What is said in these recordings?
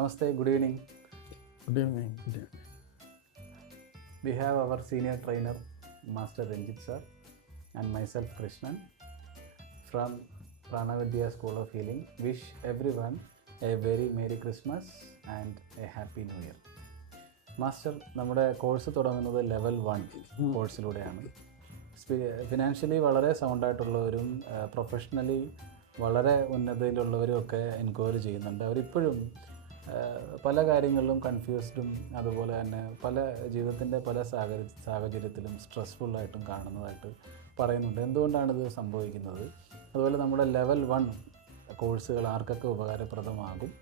Namaste, good evening. Good evening. Good evening. We have our senior trainer, Master Ranjit sir, and myself, Krishnan, from Pranavidya School of Healing. Wish everyone a very Merry Christmas and a Happy New Year. Master, നമ്മുടെ course തുടങ്ങുന്നത് level 1 കോഴ്സിലൂടെയാണ്. Financially വളരെ സൗണ്ടായിട്ടുള്ളവരും professionally വളരെ ഉന്നതയിലുള്ളവരും ഒക്കെ enquiry ചെയ്യുന്നുണ്ട്. അവരിപ്പോഴും പല കാര്യങ്ങളിലും കൺഫ്യൂസ്ഡും അതുപോലെ തന്നെ പല ജീവിതത്തിൻ്റെ പല സാഹചര്യത്തിലും സ്ട്രെസ്ഫുള്ളായിട്ടും കാണുന്നതായിട്ട് പറയുന്നുണ്ട്. എന്തുകൊണ്ടാണിത് സംഭവിക്കുന്നത്? അതുപോലെ നമ്മുടെ ലെവൽ 1 കോഴ്സുകൾ ആർക്കൊക്കെ ഉപകാരപ്രദമാകും,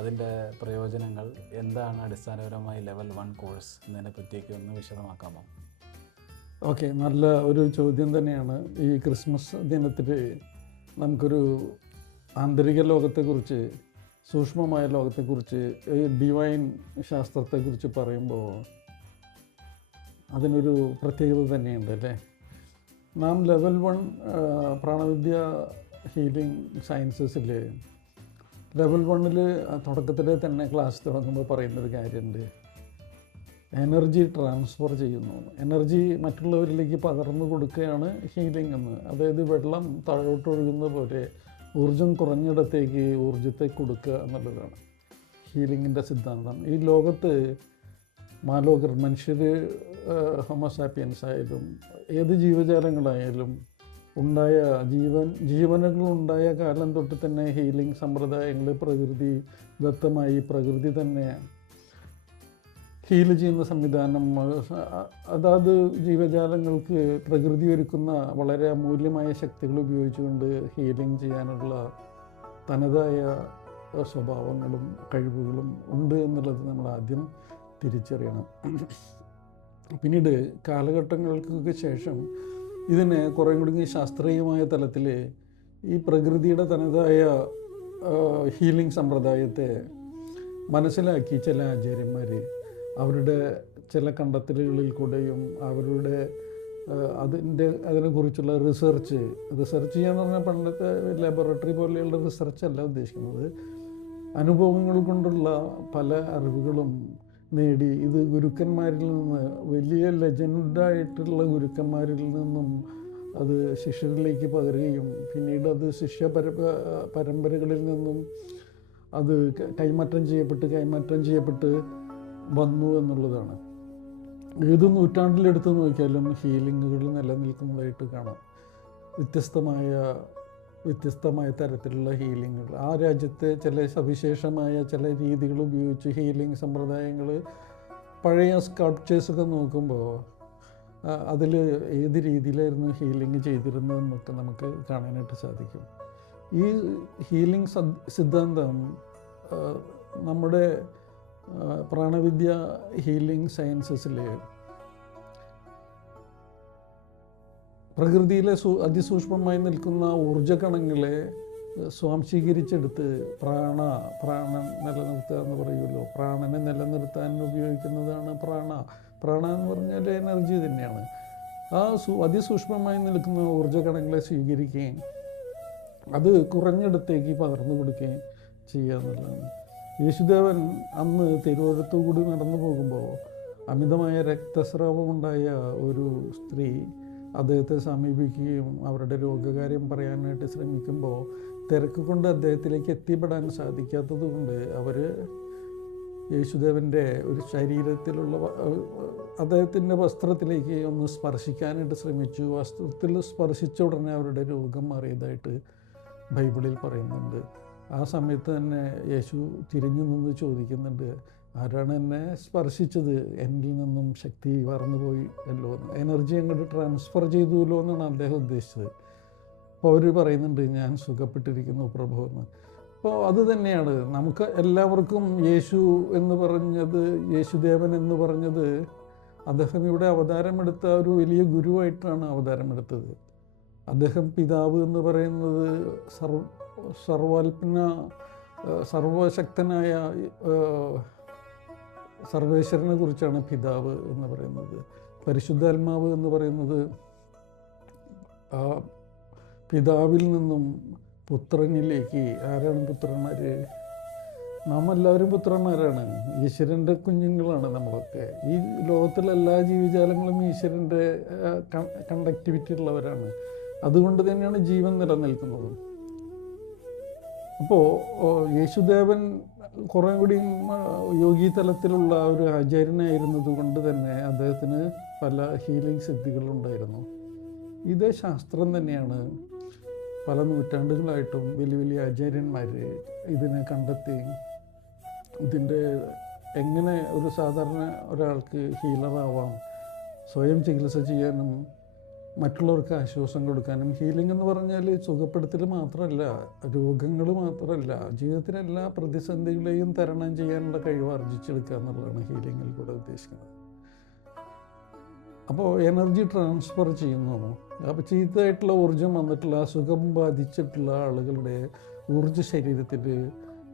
അതിൻ്റെ പ്രയോജനങ്ങൾ എന്താണ്, അടിസ്ഥാനപരമായി ലെവൽ 1 കോഴ്സ് എന്നതിനെ പറ്റിയൊക്കെ ഒന്ന് വിശദമാക്കാമോ? ഓക്കെ, നല്ല ഒരു ചോദ്യം തന്നെയാണ്. ഈ ക്രിസ്മസ് ദിനത്തിൽ നമുക്കൊരു ആന്തരിക ലോകത്തെക്കുറിച്ച്, സൂക്ഷ്മമായ ലോകത്തെക്കുറിച്ച്, ഈ ഡിവൈൻ ശാസ്ത്രത്തെക്കുറിച്ച് പറയുമ്പോൾ അതിനൊരു പ്രത്യേകത തന്നെയുണ്ട് അല്ലേ. നാം ലെവൽ 1 പ്രാണവിദ്യ ഹീലിംഗ് സയൻസസിൽ ലെവൽ 1 തുടക്കത്തിൽ തന്നെ ക്ലാസ് തുടങ്ങുമ്പോൾ പറയുന്നൊരു കാര്യമുണ്ട്. എനർജി ട്രാൻസ്ഫർ ചെയ്യുന്നു, എനർജി മറ്റുള്ളവരിലേക്ക് പകർന്നു കൊടുക്കുകയാണ് ഹീലിംഗ് എന്ന്. അതായത് വെള്ളം താഴോട്ടൊഴുകുന്ന പോലെ ഊർജം കുറഞ്ഞിടത്തേക്ക് ഊർജത്തെ കൊടുക്കുക എന്നുള്ളതാണ് ഹീലിങ്ങിൻ്റെ സിദ്ധാന്തം. ഈ ലോകത്ത് മാലോകർ, മനുഷ്യർ, ഹോമോസാപ്പിയൻസ് ആയാലും ഏത് ജീവജാലങ്ങളായാലും ഉണ്ടായ ജീവനുകളുണ്ടായ കാലം തൊട്ട് തന്നെ ഹീലിംഗ് സമ്പ്രദായങ്ങൾ പ്രകൃതി ദത്തമായി, പ്രകൃതി തന്നെ ഹീൽ ചെയ്യുന്ന സംവിധാനം, അതാത് ജീവജാലങ്ങൾക്ക് പ്രകൃതി ഒരുക്കുന്ന വളരെ അമൂല്യമായ ശക്തികൾ ഉപയോഗിച്ചുകൊണ്ട് ഹീലിംഗ് ചെയ്യാനുള്ള തനതായ സ്വഭാവങ്ങളും കഴിവുകളും ഉണ്ട് എന്നുള്ളത് നമ്മൾ ആദ്യം തിരിച്ചറിയണം. പിന്നീട് കാലഘട്ടങ്ങൾക്കൊക്കെ ശേഷം ഇതിനെ കുറേ കൂടി ശാസ്ത്രീയമായ തലത്തിൽ ഈ പ്രകൃതിയുടെ തനതായ ഹീലിംഗ് സമ്പ്രദായത്തെ മനസ്സിലാക്കി ചില ആചാര്യന്മാർ അവരുടെ ചില കണ്ടെത്തലുകളിൽ കൂടെയും അവരുടെ അതിനെക്കുറിച്ചുള്ള റിസർച്ച് ചെയ്യാന്ന് പറഞ്ഞാൽ പണ്ടത്തെ ലബോറട്ടറി പോലെയുള്ള റിസർച്ച് അല്ല ഉദ്ദേശിക്കുന്നത്, അനുഭവങ്ങൾ കൊണ്ടുള്ള പല അറിവുകളും നേടി ഇത് ഗുരുക്കന്മാരിൽ നിന്ന്, വലിയ ലെജൻഡായിട്ടുള്ള ഗുരുക്കന്മാരിൽ നിന്നും അത് ശിഷ്യരിലേക്ക് പകരുകയും പിന്നീട് അത് പരമ്പരകളിൽ നിന്നും അത് കൈമാറ്റം ചെയ്യപ്പെട്ട് വന്നു എന്നുള്ളതാണ്. ഏത് നൂറ്റാണ്ടിലെടുത്ത് നോക്കിയാലും ഹീലിങ്ങുകൾ നിലനിൽക്കുന്നതായിട്ട് കാണാം. വ്യത്യസ്തമായ തരത്തിലുള്ള ഹീലിങ്ങുകൾ ആ രാജ്യത്തെ ചില സവിശേഷമായ ചില രീതികൾ ഉപയോഗിച്ച് ഹീലിംഗ് സമ്പ്രദായങ്ങൾ, പഴയ സ്കൾപ്ചേഴ്സൊക്കെ നോക്കുമ്പോൾ അതിൽ ഏത് രീതിയിലായിരുന്നു ഹീലിംഗ് ചെയ്തിരുന്നതെന്നൊക്കെ നമുക്ക് കാണാനായിട്ട് സാധിക്കും. ഈ ഹീലിംഗ് സിദ്ധാന്തം നമ്മുടെ പ്രാണവിദ്യ ഹീലിംഗ് സയൻസസിൽ പ്രകൃതിയിലെ അതിസൂക്ഷ്മമായി നിൽക്കുന്ന ഊർജ്ജകണങ്ങളെ സ്വാംശീകരിച്ചെടുത്ത് പ്രാണൻ നിലനിർത്തുക എന്ന് പറയുമല്ലോ, പ്രാണനെ നിലനിർത്താൻ ഉപയോഗിക്കുന്നതാണ് പ്രാണ എന്ന് പറഞ്ഞാൽ എനർജി തന്നെയാണ്. ആ അതിസൂക്ഷ്മമായി നിൽക്കുന്ന ഊർജ്ജകണങ്ങളെ സ്വീകരിക്കുകയും അത് കുറഞ്ഞിടത്തേക്ക് പകർന്നു കൊടുക്കുകയും ചെയ്യുക എന്നുള്ളതാണ്. യേശുദേവൻ അന്ന് തിരുവോരത്തുകൂടി നടന്നു പോകുമ്പോൾ അമിതമായ രക്തസ്രാവമുണ്ടായ ഒരു സ്ത്രീ അദ്ദേഹത്തെ സമീപിക്കുകയും അവരുടെ രോഗകാര്യം പറയാനായിട്ട് ശ്രമിക്കുമ്പോൾ തിരക്ക് കൊണ്ട് അദ്ദേഹത്തിലേക്ക് എത്തിപ്പെടാൻ സാധിക്കാത്തത് കൊണ്ട് അവർ യേശുദേവൻ്റെ ഒരു ശരീരത്തിലുള്ള അദ്ദേഹത്തിൻ്റെ വസ്ത്രത്തിലേക്ക് ഒന്ന് സ്പർശിക്കാനായിട്ട് ശ്രമിച്ചു. വസ്ത്രത്തിൽ സ്പർശിച്ച ഉടനെ അവരുടെ രോഗം മാറിയതായിട്ട് ബൈബിളിൽ പറയുന്നുണ്ട്. ആ സമയത്ത് തന്നെ യേശു തിരിഞ്ഞു നിന്ന് ചോദിക്കുന്നുണ്ട്, ആരാണ് എന്നെ സ്പർശിച്ചത്? എന്നിൽ നിന്നും ശക്തി വാർന്നുപോയി അല്ലോ, എനർജി അങ്ങോട്ട് ട്രാൻസ്ഫർ ചെയ്തുല്ലോ എന്നാണ് അദ്ദേഹം ഉദ്ദേശിച്ചത്. അപ്പോൾ അവർ പറയുന്നുണ്ട്, ഞാൻ സുഖപ്പെട്ടിരിക്കുന്നു പ്രഭു എന്ന്. അപ്പോൾ അത് തന്നെയാണ് നമുക്ക് എല്ലാവർക്കും യേശുദേവൻ എന്ന് പറഞ്ഞത് അദ്ദേഹം ഇവിടെ അവതാരമെടുത്ത ഒരു വലിയ ഗുരുവായിട്ടാണ് അവതാരമെടുത്തത്. അദ്ദേഹം പിതാവ് എന്ന് പറയുന്നത് സർവശക്തനായ സർവേശ്വരനെ കുറിച്ചാണ് പിതാവ് എന്ന് പറയുന്നത്. പരിശുദ്ധാത്മാവ് എന്ന് പറയുന്നത് ആ പിതാവിൽ നിന്നും പുത്രനിലേക്ക്, ആരാണ് പുത്രന്മാർ? നാം എല്ലാവരും പുത്രന്മാരാണ്, ഈശ്വരൻ്റെ കുഞ്ഞുങ്ങളാണ് നമ്മളൊക്കെ. ഈ ലോകത്തിലെ എല്ലാ ജീവജാലങ്ങളും ഈശ്വരൻ്റെ കണ്ടക്ടിവിറ്റി ഉള്ളവരാണ്. അതുകൊണ്ട് തന്നെയാണ് ജീവൻ നിലനിൽക്കുന്നത്. അപ്പോൾ യേശുദേവൻ കുറേ കൂടി യോഗി തലത്തിലുള്ള ഒരു ആചാര്യനായിരുന്നത് കൊണ്ട് തന്നെ അദ്ദേഹത്തിന് പല ഹീലിംഗ് സിദ്ധികളുണ്ടായിരുന്നു. ഇതേ ശാസ്ത്രം തന്നെയാണ് പല നൂറ്റാണ്ടുകളായിട്ടും വലിയ വലിയ ആചാര്യന്മാർ ഇതിനെ കണ്ടെത്തി ഇതിൻ്റെ എങ്ങനെ ഒരു സാധാരണ ഒരാൾക്ക് ഹീലറാവാം, സ്വയം ചികിത്സ ചെയ്യാനും മറ്റുള്ളവർക്ക് ആശ്വാസം കൊടുക്കാനും. ഹീലിംഗ് എന്ന് പറഞ്ഞാൽ സുഖപ്പെടുത്തൽ മാത്രമല്ല, രോഗങ്ങൾ മാത്രമല്ല, ജീവിതത്തിലെ എല്ലാ പ്രതിസന്ധികളെയും തരണം ചെയ്യാനുള്ള കഴിവ് ആർജിച്ചെടുക്കുക എന്നുള്ളതാണ് ഹീലിംഗിൽ കൂടെ ഉദ്ദേശിക്കുന്നത്. അപ്പോൾ എനർജി ട്രാൻസ്ഫർ ചെയ്യുന്നു. അപ്പോൾ ചീത്തയായിട്ടുള്ള ഊർജ്ജം വന്നിട്ടുള്ള അസുഖം ബാധിച്ചിട്ടുള്ള ആളുകളുടെ ഊർജ്ജ ശരീരത്തിൽ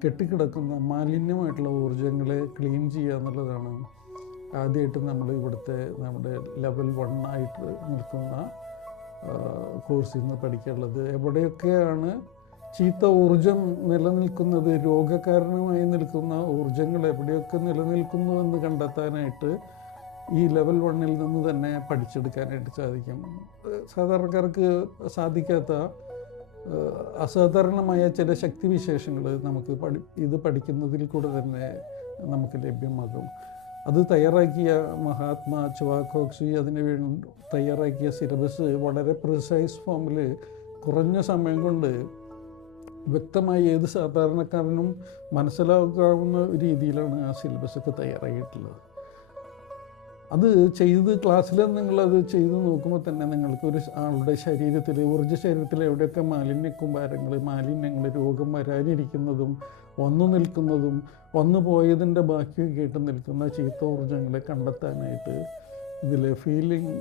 കെട്ടിക്കിടക്കുന്ന മാലിന്യമായിട്ടുള്ള ഊർജ്ജങ്ങളെ ക്ലീൻ ചെയ്യുക എന്നുള്ളതാണ് ആദ്യമായിട്ട് നമ്മൾ ഇവിടുത്തെ നമ്മുടെ ലെവൽ 1 ആയിട്ട് നിൽക്കുന്ന കോഴ്സിൽ നിന്ന് പഠിക്കാനുള്ളത്. എവിടെയൊക്കെയാണ് ചീത്ത ഊർജം നിലനിൽക്കുന്നത്, രോഗകാരണമായി നിൽക്കുന്ന ഊർജങ്ങൾ എവിടെയൊക്കെ നിലനിൽക്കുന്നു എന്ന് കണ്ടെത്താനായിട്ട് ഈ ലെവൽ 1-ൽ നിന്ന് തന്നെ പഠിച്ചെടുക്കാനായിട്ട് സാധിക്കും. സാധാരണക്കാർക്ക് സാധിക്കാത്ത അസാധാരണമായ ചില ശക്തിവിശേഷങ്ങൾ നമുക്ക് ഇത് പഠിക്കുന്നതിൽ കൂടെ തന്നെ നമുക്ക് ലഭ്യമാകും. അത് തയ്യാറാക്കിയ മഹാത്മാ ചുവാക്കോക്സി അതിന് വേണ്ടി തയ്യാറാക്കിയ സിലബസ് വളരെ പ്രിസൈസ് ഫോമിൽ കുറഞ്ഞ സമയം കൊണ്ട് വ്യക്തമായി ഏത് സാധാരണക്കാരനും മനസ്സിലാക്കാവുന്ന രീതിയിലാണ് ആ സിലബസൊക്കെ തയ്യാറാക്കിയിട്ടുള്ളത്. അത് ചെയ്ത് ക്ലാസ്സിൽ നിങ്ങളത് ചെയ്ത് നോക്കുമ്പോൾ തന്നെ നിങ്ങൾക്ക് ഒരു ആളുടെ ശരീരത്തിൽ, ഊർജ്ജ ശരീരത്തിൽ എവിടെയൊക്കെ മാലിന്യങ്ങൾ രോഗം വരാനിരിക്കുന്നതും വന്നു നിൽക്കുന്നതും വന്നു പോയതിൻ്റെ ബാക്കിയൊക്കെ ആയിട്ട് നിൽക്കുന്ന ചീത്ത ഊർജ്ജങ്ങളെ കണ്ടെത്താനായിട്ട് ഇതിൽ ഫീലിംഗ്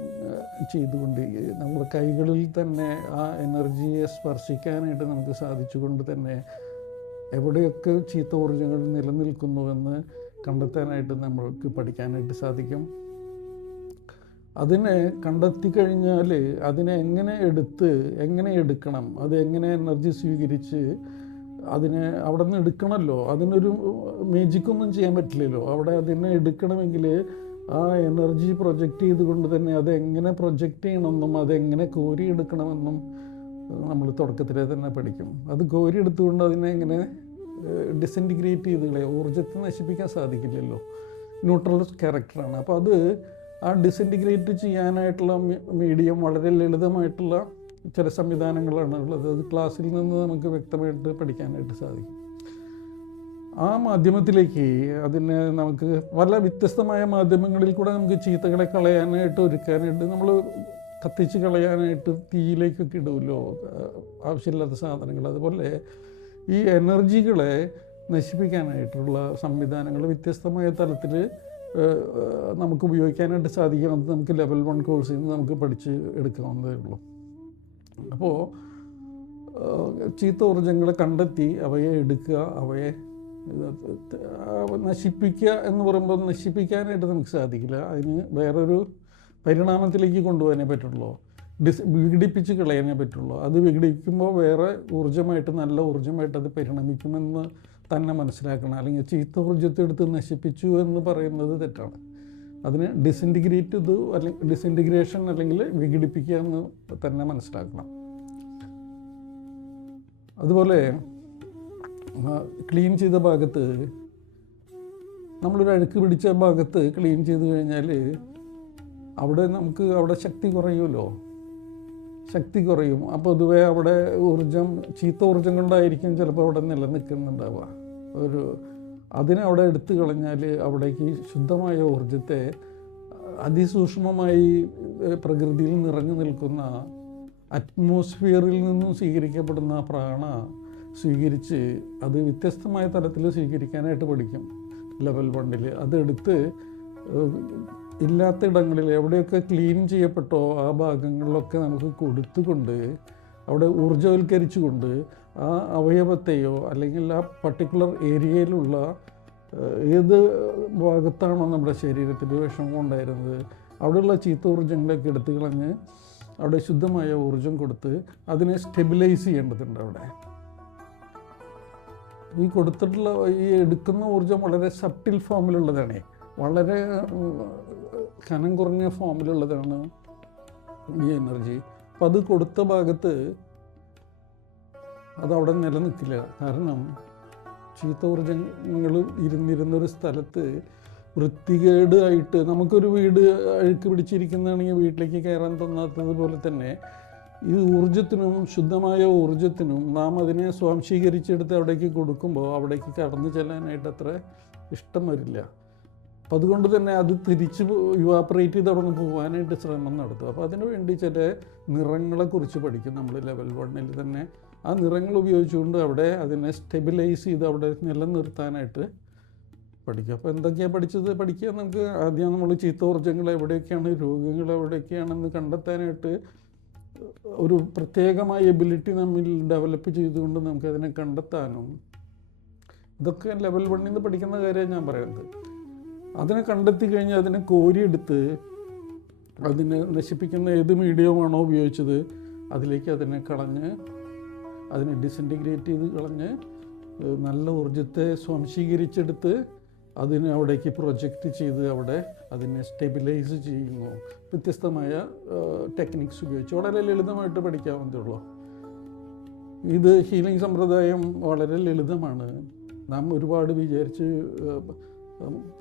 ചെയ്തുകൊണ്ട് നമ്മുടെ കൈകളിൽ തന്നെ ആ എനർജിയെ സ്പർശിക്കാനായിട്ട് നമുക്ക് സാധിച്ചുകൊണ്ട് തന്നെ എവിടെയൊക്കെ ചീത്ത ഊർജ്ജങ്ങൾ നിലനിൽക്കുന്നുവെന്ന് കണ്ടെത്താനായിട്ട് നമ്മൾക്ക് പഠിക്കാനായിട്ട് സാധിക്കും. അതിനെ കണ്ടെത്തി കഴിഞ്ഞാൽ അതിനെ എങ്ങനെ എടുക്കണം, അത് എങ്ങനെ എനർജി സ്വീകരിച്ച് അതിനെ അവിടെ നിന്ന് എടുക്കണമല്ലോ. അതിനൊരു മേജിക്കൊന്നും ചെയ്യാൻ പറ്റില്ലല്ലോ. അവിടെ അതിനെ എടുക്കണമെങ്കിൽ ആ എനർജി പ്രൊജക്റ്റ് ചെയ്തുകൊണ്ട് തന്നെ അതെങ്ങനെ പ്രൊജക്റ്റ് ചെയ്യണമെന്നും അതെങ്ങനെ കോരിയെടുക്കണമെന്നും നമ്മൾ തുടക്കത്തിലേ തന്നെ പഠിക്കും. അത് കോരിയെടുത്തുകൊണ്ട് അതിനെ എങ്ങനെ ഡിസിൻറ്റിഗ്രേറ്റ് ചെയ്ത് കളയാം. ഊർജ്ജത്തെ നശിപ്പിക്കാൻ സാധിക്കില്ലല്ലോ, ന്യൂട്രൽ ക്യാരക്ടറാണ്. അപ്പോൾ അത് ആ ഡിസിൻറ്റിഗ്രേറ്റ് ചെയ്യാനായിട്ടുള്ള മീഡിയം വളരെ ലളിതമായിട്ടുള്ള ചില സംവിധാനങ്ങളാണ് ഉള്ളത്. അത് ക്ലാസ്സിൽ നിന്ന് നമുക്ക് വ്യക്തമായിട്ട് പഠിക്കാനായിട്ട് സാധിക്കും. ആ മാധ്യമത്തിലേക്ക് അതിനെ നമുക്ക് പല വ്യത്യസ്തമായ മാധ്യമങ്ങളിൽ കൂടെ നമുക്ക് ചീത്തകളെ കളയാനായിട്ട് ഒരുക്കാനായിട്ട് നമ്മൾ കത്തിച്ച് കളയാനായിട്ട് തീയിലേക്കൊക്കെ ഇടുമല്ലോ ആവശ്യമില്ലാത്ത സാധനങ്ങൾ. അതുപോലെ ഈ എനർജികളെ നശിപ്പിക്കാനായിട്ടുള്ള സംവിധാനങ്ങൾ വ്യത്യസ്തമായ തലത്തിൽ നമുക്ക് ഉപയോഗിക്കാനായിട്ട് സാധിക്കും. അത് നമുക്ക് ലെവൽ 1 കോഴ്സിൽ നിന്ന് നമുക്ക് പഠിച്ച് എടുക്കാവുന്നതേ ഉള്ളൂ. അപ്പോൾ ചീത്ത ഊർജ്ജങ്ങളെ കണ്ടെത്തി അവയെ എടുക്കുക, അവയെ നശിപ്പിക്കുക എന്ന് പറയുമ്പോൾ നശിപ്പിക്കാനായിട്ട് നമുക്ക് സാധിക്കില്ല. അതിന് വേറൊരു പരിണാമത്തിലേക്ക് കൊണ്ടുപോകാനേ പറ്റുള്ളൂ, വിഘടിപ്പിച്ച് കളയാനേ പറ്റുള്ളൂ. അത് വിഘടിപ്പിക്കുമ്പോൾ വേറെ ഊർജ്ജമായിട്ട്, നല്ല ഊർജ്ജമായിട്ട് അത് പരിണമിക്കുമെന്ന് തന്നെ മനസ്സിലാക്കണം. അല്ലെങ്കിൽ ചീത്ത ഊർജ്ജത്തെ എടുത്ത് നശിപ്പിച്ചു എന്ന് പറയുന്നത് തെറ്റാണ്. അതിന് ഡിസിൻറ്റിഗ്രേറ്റ് ചെയ്തു, അല്ലെങ്കിൽ ഡിസിൻറ്റിഗ്രേഷൻ അല്ലെങ്കിൽ വിഘടിപ്പിക്കുക എന്ന് തന്നെ മനസ്സിലാക്കണം. അതുപോലെ ക്ലീൻ ചെയ്ത ഭാഗത്ത്, നമ്മളൊരു അഴുക്ക് പിടിച്ച ഭാഗത്ത് ക്ലീൻ ചെയ്ത് കഴിഞ്ഞാൽ അവിടെ ശക്തി കുറയുമല്ലോ, ശക്തി കുറയും. അപ്പോൾ പൊതുവേ അവിടെ ചീത്ത ഊർജ്ജം കൊണ്ടായിരിക്കും ചിലപ്പോൾ അവിടെ നിലനിൽക്കുന്നുണ്ടാവുക. അതിനെ അവിടെ എടുത്തു കളഞ്ഞാൽ അവിടേക്ക് ശുദ്ധമായ ഊർജ്ജത്തെ അതിസൂക്ഷ്മമായി പ്രകൃതിയിൽ നിറഞ്ഞു നിൽക്കുന്ന അറ്റ്മോസ്ഫിയറിൽ നിന്നും സ്വീകരിക്കപ്പെടുന്ന പ്രാണ സ്വീകരിച്ച് അത് വ്യത്യസ്തമായ തലത്തിൽ സ്വീകരിക്കാനായിട്ട് പഠിക്കും ലെവൽ 1-ൽ. അതെടുത്ത് ഇല്ലാത്ത ഇടങ്ങളിൽ എവിടെയൊക്കെ ക്ലീൻ ചെയ്യപ്പെട്ടോ ആ ഭാഗങ്ങളിലൊക്കെ നമുക്ക് കൊടുത്തുകൊണ്ട് അവിടെ ഊർജ്ജവൽക്കരിച്ചുകൊണ്ട് ആ അവയവത്തെയോ അല്ലെങ്കിൽ ആ പർട്ടിക്കുലർ ഏരിയയിലുള്ള ഏത് ഭാഗത്താണോ നമ്മുടെ ശരീരത്തിൽ വിഷമം ഉണ്ടായിരുന്നത് അവിടെയുള്ള ചീത്ത ഊർജ്ജങ്ങളൊക്കെ എടുത്തു കളഞ്ഞ് അവിടെ ശുദ്ധമായ ഊർജ്ജം കൊടുത്ത് അതിനെ സ്റ്റെബിലൈസ് ചെയ്യേണ്ടതുണ്ട്. അവിടെ ഈ കൊടുത്തിട്ടുള്ള ഈ എടുക്കുന്ന ഊർജം വളരെ സബ്റ്റിൽ ഫോമിലുള്ളതാണ്, വളരെ കനം കുറഞ്ഞ ഫോമിലുള്ളതാണ് ഈ എനർജി. അപ്പം അത് കൊടുത്ത ഭാഗത്ത് അതവിടെ നിലനിൽക്കില്ല. കാരണം ചീത്ത ഊർജങ്ങൾ ഇരുന്നിരുന്നൊരു സ്ഥലത്ത് വൃത്തികേട് ആയിട്ട്, നമുക്കൊരു വീട് അഴുക്ക് പിടിച്ചിരിക്കുന്നതാണെങ്കിൽ വീട്ടിലേക്ക് കയറാൻ തോന്നാത്തതുപോലെ തന്നെ ഈ ഊർജത്തിനും ശുദ്ധമായ ഊർജത്തിനും നാം അതിനെ സ്വാംശീകരിച്ചെടുത്ത് അവിടേക്ക് കൊടുക്കുമ്പോൾ അവിടേക്ക് കടന്നു ചെല്ലാനായിട്ട് അത്ര ഇഷ്ടം വരില്ല. അപ്പം അതുകൊണ്ട് തന്നെ അത് തിരിച്ച് ഇവാപ്പറേറ്റ് ചെയ്ത് അവിടെ നിന്ന് പോകാനായിട്ട് ശ്രമം നടത്തും. അപ്പോൾ അതിനു വേണ്ടി ചില നിറങ്ങളെക്കുറിച്ച് പഠിക്കും നമ്മൾ ലെവൽ 1 തന്നെ. ആ നിറങ്ങൾ ഉപയോഗിച്ചുകൊണ്ട് അവിടെ അതിനെ സ്റ്റെബിലൈസ് ചെയ്ത് അവിടെ നിലനിർത്താനായിട്ട് പഠിക്കും. അപ്പോൾ എന്തൊക്കെയാണ് പഠിക്കുക നമുക്ക് ആദ്യം നമ്മൾ ചീത്ത ഊർജ്ജങ്ങൾ എവിടെയൊക്കെയാണ്, രോഗങ്ങൾ എവിടെയൊക്കെയാണെന്ന് കണ്ടെത്താനായിട്ട് ഒരു പ്രത്യേകമായ എബിലിറ്റി നമ്മിൽ ഡെവലപ്പ് ചെയ്തുകൊണ്ട് നമുക്കതിനെ കണ്ടെത്താനും, ഇതൊക്കെ ലെവൽ 1 പഠിക്കുന്ന കാര്യമാണ് ഞാൻ പറയുന്നത്. അതിനെ കണ്ടെത്തി കഴിഞ്ഞാൽ അതിനെ കോരിയെടുത്ത് അതിനെ നശിപ്പിക്കുന്ന ഏത് മീഡിയമാണോ ഉപയോഗിച്ചത് അതിലേക്ക് അതിനെ കളഞ്ഞ് അതിനെ ഡിസിൻറ്റിഗ്രേറ്റ് ചെയ്ത് കളഞ്ഞ് നല്ല ഊർജത്തെ സ്വാംശീകരിച്ചെടുത്ത് അതിനെ അവിടേക്ക് പ്രൊജക്റ്റ് ചെയ്ത് അവിടെ അതിനെ സ്റ്റെബിലൈസ് ചെയ്യുന്നു. വ്യത്യസ്തമായ ടെക്നിക്സ് ഉപയോഗിച്ച് വളരെ ലളിതമായിട്ട് പഠിക്കാവുന്നതേ. ഇത് ഹീലിംഗ് സമ്പ്രദായം വളരെ ലളിതമാണ്. നാം ഒരുപാട് വിചാരിച്ച്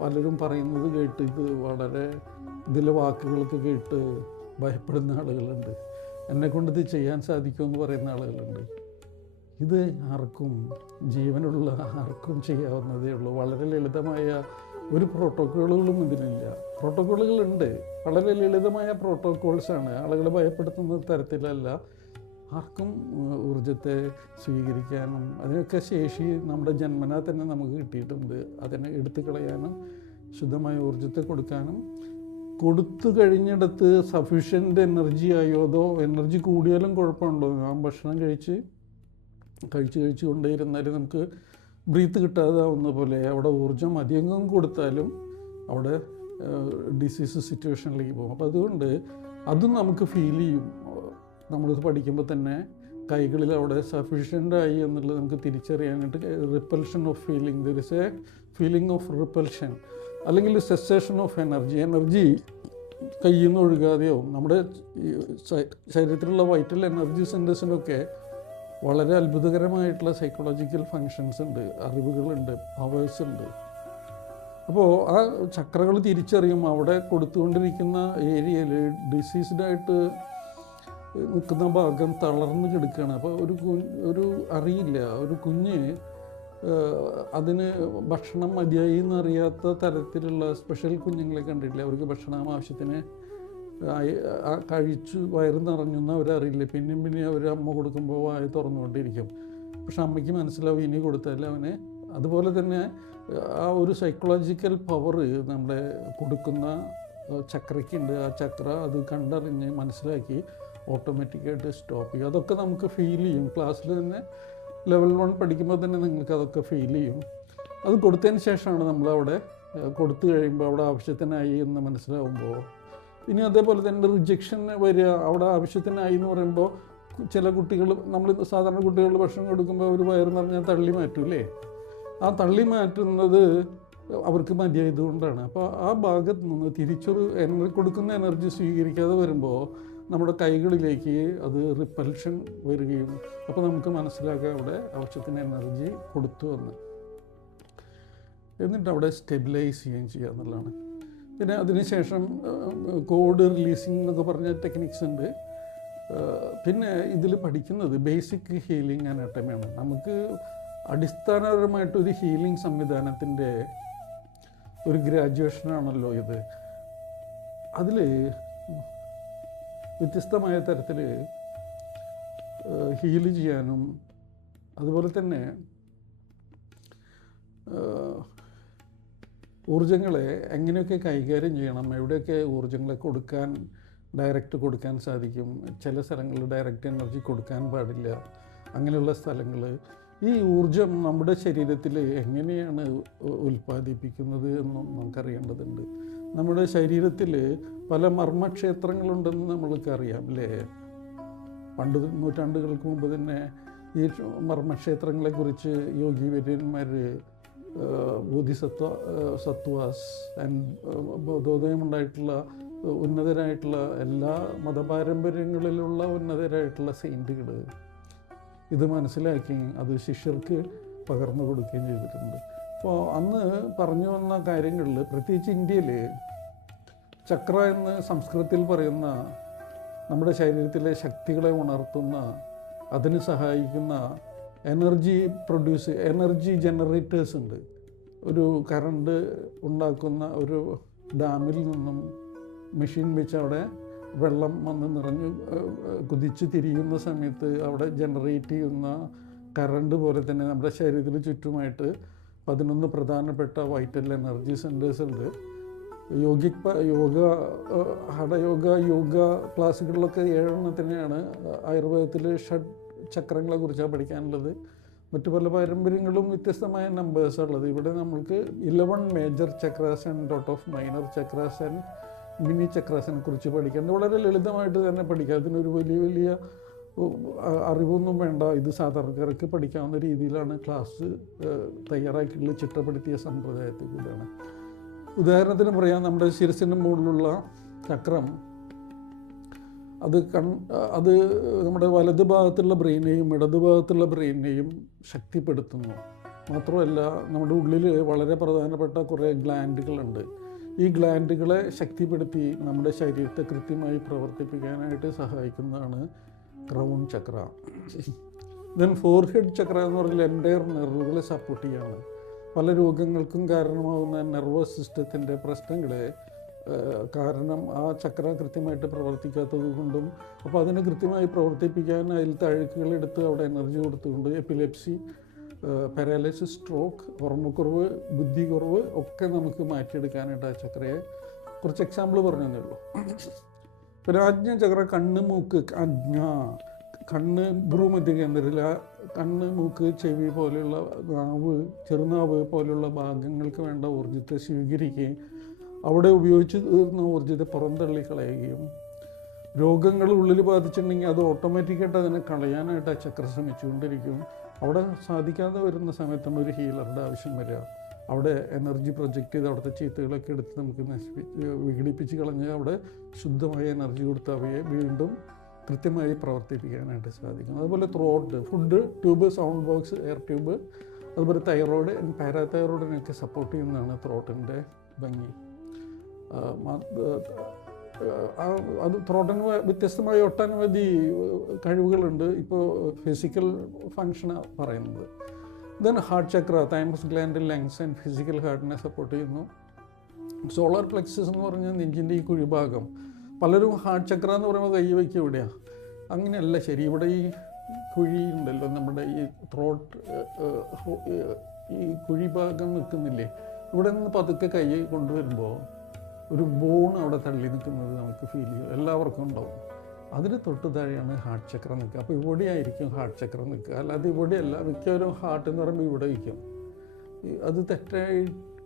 പലരും പറയുന്നത് കേട്ട് ഇത് വളരെ ഇതിലെ വാക്കുകളൊക്കെ കേട്ട് ഭയപ്പെടുന്ന ആളുകളുണ്ട്. എന്നെക്കൊണ്ട് ഇത് ചെയ്യാൻ സാധിക്കുമെന്ന് പറയുന്ന ആളുകളുണ്ട്. ഇത് ആർക്കും, ജീവനുള്ള ആർക്കും ചെയ്യാവുന്നതേ ഉള്ളൂ. വളരെ ലളിതമായ ഒരു പ്രോട്ടോക്കോളുകളും ഇതിനില്ല. പ്രോട്ടോക്കോളുകളുണ്ട്, വളരെ ലളിതമായ പ്രോട്ടോക്കോൾസാണ്. ആളുകളെ ഭയപ്പെടുത്തുന്ന തരത്തിലല്ല. ആർക്കും ഊർജത്തെ സ്വീകരിക്കാനും അതിനൊക്കെ ശേഷി നമ്മുടെ ജന്മനാ തന്നെ നമുക്ക് കിട്ടിയിട്ടുണ്ട്. അതിനെ എടുത്തു കളയാനും ശുദ്ധമായ ഊർജത്തെ കൊടുക്കാനും. കൊടുത്തു കഴിഞ്ഞിടത്ത് സഫീഷ്യൻ്റ് എനർജി ആയോ അതോ എനർജി കൂടിയാലും കുഴപ്പമുണ്ടോ? ഞാൻ ഭക്ഷണം കഴിച്ചു കൊണ്ടേയിരുന്നാലും നമുക്ക് ബ്രീത്ത് കിട്ടാതാവുന്ന പോലെ അവിടെ ഊർജം അധികം കൊടുത്താലും അവിടെ ഡിസീസ് സിറ്റുവേഷനിലേക്ക് പോകും. അപ്പോൾ അതുകൊണ്ട് അതും നമുക്ക് ഫീൽ ചെയ്യും. നമ്മളിത് പഠിക്കുമ്പോൾ തന്നെ കൈകളിൽ അവിടെ സഫീഷ്യൻ്റായി എന്നുള്ളത് നമുക്ക് തിരിച്ചറിയാനായിട്ട് repulsion of feeling, there is a feeling of repulsion, അല്ലെങ്കിൽ സെസേഷൻ ഓഫ് എനർജി കയ്യിൽ നിന്ന് ഒഴുകാതെയോ. നമ്മുടെ ശരീരത്തിലുള്ള വൈറ്റൽ എനർജി സെൻറ്റേഴ്സിനൊക്കെ വളരെ അത്ഭുതകരമായിട്ടുള്ള സൈക്കോളജിക്കൽ ഫങ്ഷൻസ് ഉണ്ട്, അറിവുകളുണ്ട്, പവേഴ്സ് ഉണ്ട്. അപ്പോൾ ആ ചക്രകൾ തിരിച്ചറിയും അവിടെ കൊടുത്തുകൊണ്ടിരിക്കുന്ന ഏരിയയിൽ ഡിസീസ്ഡായിട്ട് നിൽക്കുന്ന ഭാഗം തളർന്ന് കിടക്കുകയാണ്. അപ്പോൾ ഒരു അറിയില്ല, ഒരു കുഞ്ഞ് അതിന് ഭക്ഷണം മതിയായി എന്നറിയാത്ത തരത്തിലുള്ള സ്പെഷ്യൽ കുഞ്ഞുങ്ങളെ കണ്ടിട്ടില്ല. അവർക്ക് ഭക്ഷണം ആവശ്യത്തിന് കഴിച്ചു വയറ് നിറഞ്ഞെന്ന് അവരറിയില്ല. പിന്നെ അവർ അമ്മ കൊടുക്കുമ്പോൾ വായ തുറന്നുകൊണ്ടിരിക്കും. പക്ഷെ അമ്മയ്ക്ക് മനസ്സിലാവും ഇനി കൊടുത്താൽ അവന്. അതുപോലെ തന്നെ ആ ഒരു സൈക്കോളജിക്കൽ പവർ നമ്മുടെ കൊടുക്കുന്ന ചക്രയ്ക്കുണ്ട്. ആ ചക്ര അത് കണ്ടറിഞ്ഞ് മനസ്സിലാക്കി ഓട്ടോമാറ്റിക്കായിട്ട് സ്റ്റോപ്പ് ചെയ്യും. അതൊക്കെ നമുക്ക് ഫീൽ ചെയ്യും. ക്ലാസ്സിൽ തന്നെ ലെവൽ 1 പഠിക്കുമ്പോൾ തന്നെ നിങ്ങൾക്ക് അതൊക്കെ ഫീൽ ചെയ്യും. അത് കൊടുത്തതിന് ശേഷമാണ് നമ്മളവിടെ കൊടുത്തു കഴിയുമ്പോൾ അവിടെ ആവശ്യത്തിനായി എന്ന് മനസ്സിലാവുമ്പോൾ. ഇനി അതേപോലെ തന്നെ റിജക്ഷൻ വരിക. അവിടെ ആവശ്യത്തിനായി എന്ന് പറയുമ്പോൾ ചില കുട്ടികൾ, നമ്മൾ സാധാരണ കുട്ടികൾ ഭക്ഷണം കൊടുക്കുമ്പോൾ ഒരു വയറ് നിറഞ്ഞാൽ തള്ളി മാറ്റൂലേ. ആ തള്ളി മാറ്റുന്നത് അവർക്ക് മതിയായതുകൊണ്ടാണ്. അപ്പോൾ ആ ഭാഗത്ത് നിന്ന് തിരിച്ചൊരു കൊടുക്കുന്ന എനർജി സ്വീകരിക്കാതെ വരുമ്പോൾ നമ്മുടെ കൈകളിലേക്ക് അത് റിപ്പൽഷൻ വരികയും അപ്പോൾ നമുക്ക് മനസ്സിലാക്കുക അവിടെ ആവശ്യത്തിന് എനർജി കൊടുത്തു എന്ന്. എന്നിട്ട് അവിടെ സ്റ്റെബിലൈസ് ചെയ്യുകയും ചെയ്യുക എന്നുള്ളതാണ്. പിന്നെ അതിനുശേഷം കോഡ് റിലീസിങ് എന്നൊക്കെ പറഞ്ഞ ടെക്നിക്സ് ഉണ്ട്. പിന്നെ ഇതിൽ പഠിക്കുന്നത് ബേസിക് ഹീലിംഗ് അനാട്ടമിയാണ്. നമുക്ക് അടിസ്ഥാനപരമായിട്ടൊരു ഹീലിംഗ് സംവിധാനത്തിൻ്റെ ഒരു ഗ്രാജുവേഷനാണല്ലോ ഇത്. അതിൽ വ്യത്യസ്തമായ തരത്തിൽ ഹീല് ചെയ്യാനും അതുപോലെ തന്നെ ഊർജങ്ങളെ എങ്ങനെയൊക്കെ കൈകാര്യം ചെയ്യണം, എവിടെയൊക്കെ ഊർജങ്ങളെ ഡയറക്റ്റ് കൊടുക്കാൻ സാധിക്കും, ചില സ്ഥലങ്ങളിൽ ഡയറക്റ്റ് എനർജി കൊടുക്കാൻ പാടില്ല, അങ്ങനെയുള്ള സ്ഥലങ്ങൾ. ഈ ഊർജം നമ്മുടെ ശരീരത്തിൽ എങ്ങനെയാണ് ഉൽപ്പാദിപ്പിക്കുന്നത് എന്നും നമുക്കറിയേണ്ടതുണ്ട്. നമ്മുടെ ശരീരത്തിൽ പല മർമ്മക്ഷേത്രങ്ങളുണ്ടെന്ന് നമ്മൾക്കറിയാം അല്ലേ. നൂറ്റാണ്ടുകൾക്ക് മുമ്പ് തന്നെ ഈ മർമ്മക്ഷേത്രങ്ങളെക്കുറിച്ച് യോഗിവര്യന്മാർ സത്വാസ് ആൻഡ് ബോധോദയമുണ്ടായിട്ടുള്ള ഉന്നതരായിട്ടുള്ള എല്ലാ മതപാരമ്പര്യങ്ങളിലുള്ള ഉന്നതരായിട്ടുള്ള സെയിൻറ്റുകൾ ഇത് മനസ്സിലാക്കി അത് ശിഷ്യർക്ക് പകർന്നു കൊടുക്കുകയും ചെയ്തിട്ടുണ്ട്. അപ്പോൾ അന്ന് പറഞ്ഞു വന്ന കാര്യങ്ങളിൽ പ്രത്യേകിച്ച് ഇന്ത്യയിൽ ചക്ര എന്ന് സംസ്കൃതത്തിൽ പറയുന്ന നമ്മുടെ ശരീരത്തിലെ ശക്തികളെ ഉണർത്തുന്ന, അതിന് സഹായിക്കുന്ന എനർജി ജനറേറ്റേഴ്സ് ഉണ്ട്. ഒരു കറണ്ട് ഉണ്ടാക്കുന്ന ഒരു ഡാമിൽ നിന്നും മെഷീൻ വെച്ച് അവിടെ വെള്ളം വന്ന് നിറഞ്ഞു കുതിച്ച് തിരിയുന്ന സമയത്ത് അവിടെ ജനറേറ്റ് ചെയ്യുന്ന കറണ്ട് പോലെ തന്നെ നമ്മുടെ ശരീരത്തിന് ചുറ്റുമായിട്ട് 11 പ്രധാനപ്പെട്ട വൈറ്റൽ എനർജി സെൻറ്റേഴ്സ് ഉണ്ട്. യോഗ ക്ലാസ്സുകളിലൊക്കെ 7 ആയുർവേദത്തിൽ ഷഡ് ചക്രങ്ങളെ കുറിച്ചാണ് പഠിക്കാനുള്ളത്. മറ്റു പല പാരമ്പര്യങ്ങളും വ്യത്യസ്തമായ നമ്പേഴ്സാണുള്ളത്. ഇവിടെ നമ്മൾക്ക് 11 major chakras and dot of minor chakras and mini ചക്രാസിനെ കുറിച്ച് പഠിക്കാൻ വളരെ ലളിതമായിട്ട് തന്നെ പഠിക്കാം. അതിനൊരു വലിയ അറിവൊന്നും വേണ്ട. ഇത് സാധാരണക്കാർക്ക് പഠിക്കാവുന്ന രീതിയിലാണ് ക്ലാസ് തയ്യാറാക്കിയിട്ടുള്ള ചിട്ടപ്പെടുത്തിയ സമ്പ്രദായത്തിൽ കൂടെയാണ്. ഉദാഹരണത്തിന് പറയാം, നമ്മുടെ ശിരസിൻ്റെ മുകളിലുള്ള ചക്രം അത് നമ്മുടെ വലതു ഭാഗത്തുള്ള ബ്രെയിനെയും ഇടതു ഭാഗത്തുള്ള ബ്രെയിനെയും ശക്തിപ്പെടുത്തുന്നു. മാത്രമല്ല നമ്മുടെ ഉള്ളിൽ വളരെ പ്രധാനപ്പെട്ട കുറേ ഗ്ലാൻഡുകളുണ്ട്. ഈ ഗ്ലാൻഡുകളെ ശക്തിപ്പെടുത്തി നമ്മുടെ ശരീരത്തെ കൃത്യമായി പ്രവർത്തിപ്പിക്കാനായിട്ട് സഹായിക്കുന്നതാണ് ക്രൗൺ ചക്ര. ദെൻ ഫോർഹെഡ് ചക്ര എന്ന് പറഞ്ഞാൽ എൻ്റയർ നെർവുകളെ സപ്പോർട്ട് ചെയ്യാണ്. പല രോഗങ്ങൾക്കും കാരണമാകുന്ന നെർവസ് സിസ്റ്റത്തിൻ്റെ പ്രശ്നങ്ങളെ കാരണം ആ ചക്ര കൃത്യമായിട്ട് പ്രവർത്തിക്കാത്തത് കൊണ്ടും, അപ്പോൾ അതിനെ കൃത്യമായി പ്രവർത്തിപ്പിക്കാൻ അതിലത്തെ അഴുക്കുകളെടുത്ത് അവിടെ എനർജി കൊടുത്തുകൊണ്ട് എപ്പിലെപ്സി, പാരാലിസിസ്, സ്ട്രോക്ക്, ഓർമ്മക്കുറവ്, ബുദ്ധി കുറവ് ഒക്കെ നമുക്ക് മാറ്റിയെടുക്കാനായിട്ട് ആ ചക്രയെ കുറച്ച് എക്സാമ്പിൾ പറഞ്ഞതേ ഉള്ളൂ. പിന്നെ ആജ്ഞ ചക്ര കണ്ണ്, മൂക്ക്, കണ്ണ് ഭ്രൂമധ്യ കേന്ദ്രത്തിൽ കണ്ണ്, മൂക്ക്, ചെവി പോലെയുള്ള ചെറുനാവ് പോലെയുള്ള ഭാഗങ്ങൾക്ക് വേണ്ട ഊർജ്ജത്തെ സ്വീകരിക്കുകയും അവിടെ ഉപയോഗിച്ച് തീർന്ന ഊർജ്ജത്തെ പുറന്തള്ളി കളയുകയും രോഗങ്ങൾ ഉള്ളിൽ ബാധിച്ചിട്ടുണ്ടെങ്കിൽ അത് ഓട്ടോമാറ്റിക്കായിട്ട് അതിനെ കളയാനായിട്ട് ആ ചക്ര ശ്രമിച്ചുകൊണ്ടിരിക്കും. അവിടെ സാധിക്കാതെ വരുന്ന സമയത്താണ് ഒരു ഹീലറുടെ ആവശ്യം വരിക. അവിടെ എനർജി പ്രൊജക്റ്റ് ചെയ്ത് അവിടുത്തെ ചീത്തകളൊക്കെ എടുത്ത് നമുക്ക് വിഘടിപ്പിച്ച് കളഞ്ഞ് അവിടെ ശുദ്ധമായ എനർജി കൊടുത്ത് അവയെ വീണ്ടും കൃത്യമായി പ്രവർത്തിപ്പിക്കാനായിട്ട് സാധിക്കും. അതുപോലെ throat, food tube, sound box, air tube, അതുപോലെ തൈറോയ്ഡ് ആൻഡ് പാരാതൈറോയിഡിനെയൊക്കെ സപ്പോർട്ട് ചെയ്യുന്നതാണ് ത്രോട്ടിൻ്റെ ഭംഗി. അത് ത്രോട്ടിന് വ്യത്യസ്തമായ ഒട്ടനവധി കഴിവുകളുണ്ട്. ഇപ്പോൾ ഫിസിക്കൽ ഫങ്ഷനാണ് പറയുന്നത്. Then heart chakra, thymus gland, lungs and physical ഹാർട്ടിനെ സപ്പോർട്ട് ചെയ്യുന്നു. സോളാർ പ്ലെക്സസ് എന്ന് പറഞ്ഞാൽ നെഞ്ചിൻ്റെ ഈ കുഴിഭാഗം. പലരും ഹാർട്ട് ചക്ര എന്ന് പറയുമ്പോൾ കൈ വയ്ക്കുക എവിടെയാണ്? അങ്ങനെയല്ല ശരി. ഇവിടെ ഈ കുഴി ഉണ്ടല്ലോ, നമ്മുടെ ഈ ത്രോട്ട്, ഈ കുഴിഭാഗം നിൽക്കുന്നില്ലേ, ഇവിടെ നിന്ന് പതുക്കെ കൈ കൊണ്ടുവരുമ്പോൾ ഒരു ബോൺ അവിടെ തള്ളി നിൽക്കുന്നത് നമുക്ക് ഫീൽ ചെയ്യും. എല്ലാവർക്കും ഉണ്ടാവും. അതിന് തൊട്ട് താഴെയാണ് ഹാർട്ട് ചക്ര നിൽക്കുക. അപ്പോൾ ഇവിടെയായിരിക്കും ഹാർട്ട് ചക്ര നിൽക്കുക, അല്ലാതെ ഇവിടെയല്ല. മിക്കവരും ഹാർട്ട് എന്ന് പറയുമ്പോൾ ഇവിടെ വയ്ക്കും. അത്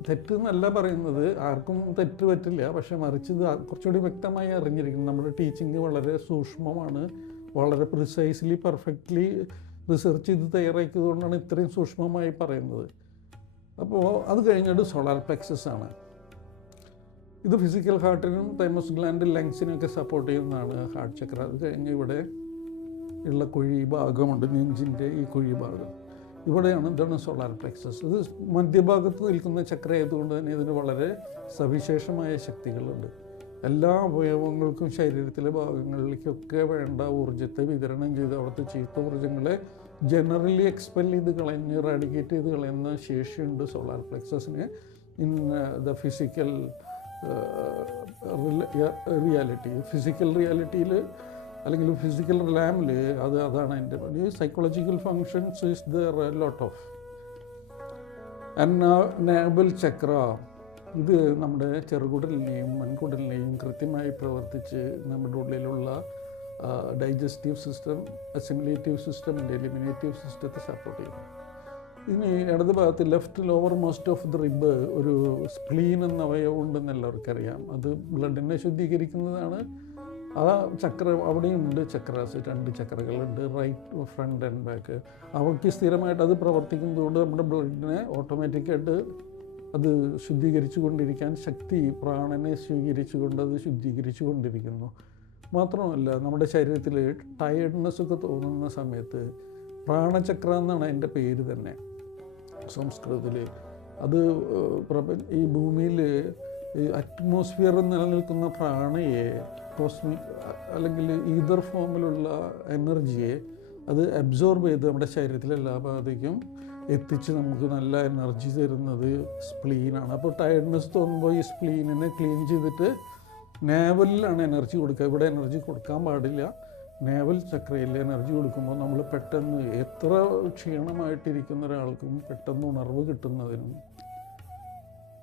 തെറ്റെന്നല്ല പറയുന്നത്, ആർക്കും തെറ്റ് പറ്റില്ല. പക്ഷെ മറിച്ച് ഇത് കുറച്ചുകൂടി വ്യക്തമായി അറിഞ്ഞിരിക്കണം. നമ്മുടെ ടീച്ചിങ് വളരെ സൂക്ഷ്മമാണ്, വളരെ പ്രിസൈസ്ലി പെർഫെക്റ്റ്ലി റിസർച്ച് ചെയ്ത് തയ്യാറാക്കിയതുകൊണ്ടാണ് ഇത്രയും സൂക്ഷ്മമായി പറയുന്നത്. അപ്പോൾ അത് കഴിഞ്ഞിട്ട് സോളാർ പ്ലെക്സസ് ആണ്. ഇത് ഫിസിക്കൽ ഹാർട്ടിനും തൈമസ് ഗ്ലാൻഡ്, ലങ്സിനെയൊക്കെ സപ്പോർട്ട് ചെയ്യുന്നതാണ് ഹാർട്ട് ചക്ര. അത് കഴിഞ്ഞ് ഇവിടെ ഉള്ള കുഴി ഭാഗമുണ്ട്, നെഞ്ചിൻ്റെ ഈ കുഴി ഭാഗം. ഇതാണ് സോളാർ പ്ലെക്സസ്. ഇത് മധ്യഭാഗത്ത് നിൽക്കുന്ന ചക്ര ആയതുകൊണ്ട് തന്നെ ഇതിന് വളരെ സവിശേഷമായ ശക്തികളുണ്ട്. എല്ലാ അവയവങ്ങൾക്കും ശരീരത്തിലെ ഭാഗങ്ങളിലേക്കൊക്കെ വേണ്ട ഊർജ്ജത്തെ വിതരണം ചെയ്ത് അവിടുത്തെ ചീത്ത ഊർജ്ജങ്ങളെ ജനറലി എക്സ്പെൽ ചെയ്ത് കളഞ്ഞ് റാഡിക്കേറ്റ് ചെയ്ത് കളയുന്ന ശേഷിയുണ്ട് സോളാർ പ്ലെക്സസിന് ഇൻ ദ ഫിസിക്കൽ ഫിസിക്കൽ റിയാലിറ്റിയിൽ അല്ലെങ്കിൽ ഫിസിക്കൽ റാമിൽ അതാണ് എൻ്റെ പണി. Psychological functions is there lot of. Navel chakra, ഇത് നമ്മുടെ ചെറുകുടലിനെയും മൺകുടലിനെയും കൃത്യമായി പ്രവർത്തിച്ച് നമ്മുടെ ഉള്ളിലുള്ള digestive system, assimilative system, eliminative സിസ്റ്റത്തെ സപ്പോർട്ട് ചെയ്യും. ഇനി ഇടത് ഭാഗത്ത് left lower most of the rib ഒരു സ്പ്ലീൻ എന്ന അവയവം ഉണ്ടെന്ന് എല്ലാവർക്കും അറിയാം. അത് ബ്ലഡിനെ ശുദ്ധീകരിക്കുന്നതാണ്. ആ ചക്ര അവിടെയുണ്ട് ചക്രാസ്, 2 ചക്രകളുണ്ട്, റൈറ്റ് ഫ്രണ്ട് ആൻഡ് ബാക്ക്. അവയ്ക്ക് സ്ഥിരമായിട്ട് അത് പ്രവർത്തിക്കുന്നതുകൊണ്ട് നമ്മുടെ ബ്ലഡിനെ ഓട്ടോമാറ്റിക്കായിട്ട് അത് ശുദ്ധീകരിച്ചു കൊണ്ടിരിക്കാൻ ശക്തി പ്രാണനെ സ്വീകരിച്ചുകൊണ്ട് അത് ശുദ്ധീകരിച്ചു കൊണ്ടിരിക്കുന്നു. മാത്രമല്ല നമ്മുടെ ശരീരത്തിൽ ടയർഡ്നെസ്സൊക്കെ തോന്നുന്ന സമയത്ത് പ്രാണചക്ര എന്നാണ് അതിൻ്റെ പേര് തന്നെ സംസ്കൃതത്തിൽ. അത് ഈ ഭൂമിയിൽ ഈ അറ്റ്മോസ്ഫിയറിൽ നിലനിൽക്കുന്ന പ്രാണയെ, കോസ്മിക് അല്ലെങ്കിൽ ഈതർ ഫോമിലുള്ള എനർജിയെ അത് അബ്സോർബ് ചെയ്ത് നമ്മുടെ ശരീരത്തിലെ എല്ലാ ഭാഗത്തേക്കും എത്തിച്ച് നമുക്ക് നല്ല എനർജി തരുന്നത് സ്പ്ലീനാണ്. അപ്പോൾ ടയർഡ്നെസ് തോന്നുമ്പോൾ ഈ സ്പ്ലീനിനെ ക്ലീൻ ചെയ്തിട്ട് നേവലിലാണ് എനർജി കൊടുക്കുക. ഇവിടെ എനർജി കൊടുക്കാൻ പാടില്ല. നേവൽ ചക്രയിൽ എനർജി കൊടുക്കുമ്പോൾ നമ്മൾ പെട്ടെന്ന് എത്ര ക്ഷീണമായിട്ടിരിക്കുന്ന ഒരാൾക്കും പെട്ടെന്ന് ഉണർവ് കിട്ടുന്നതിനും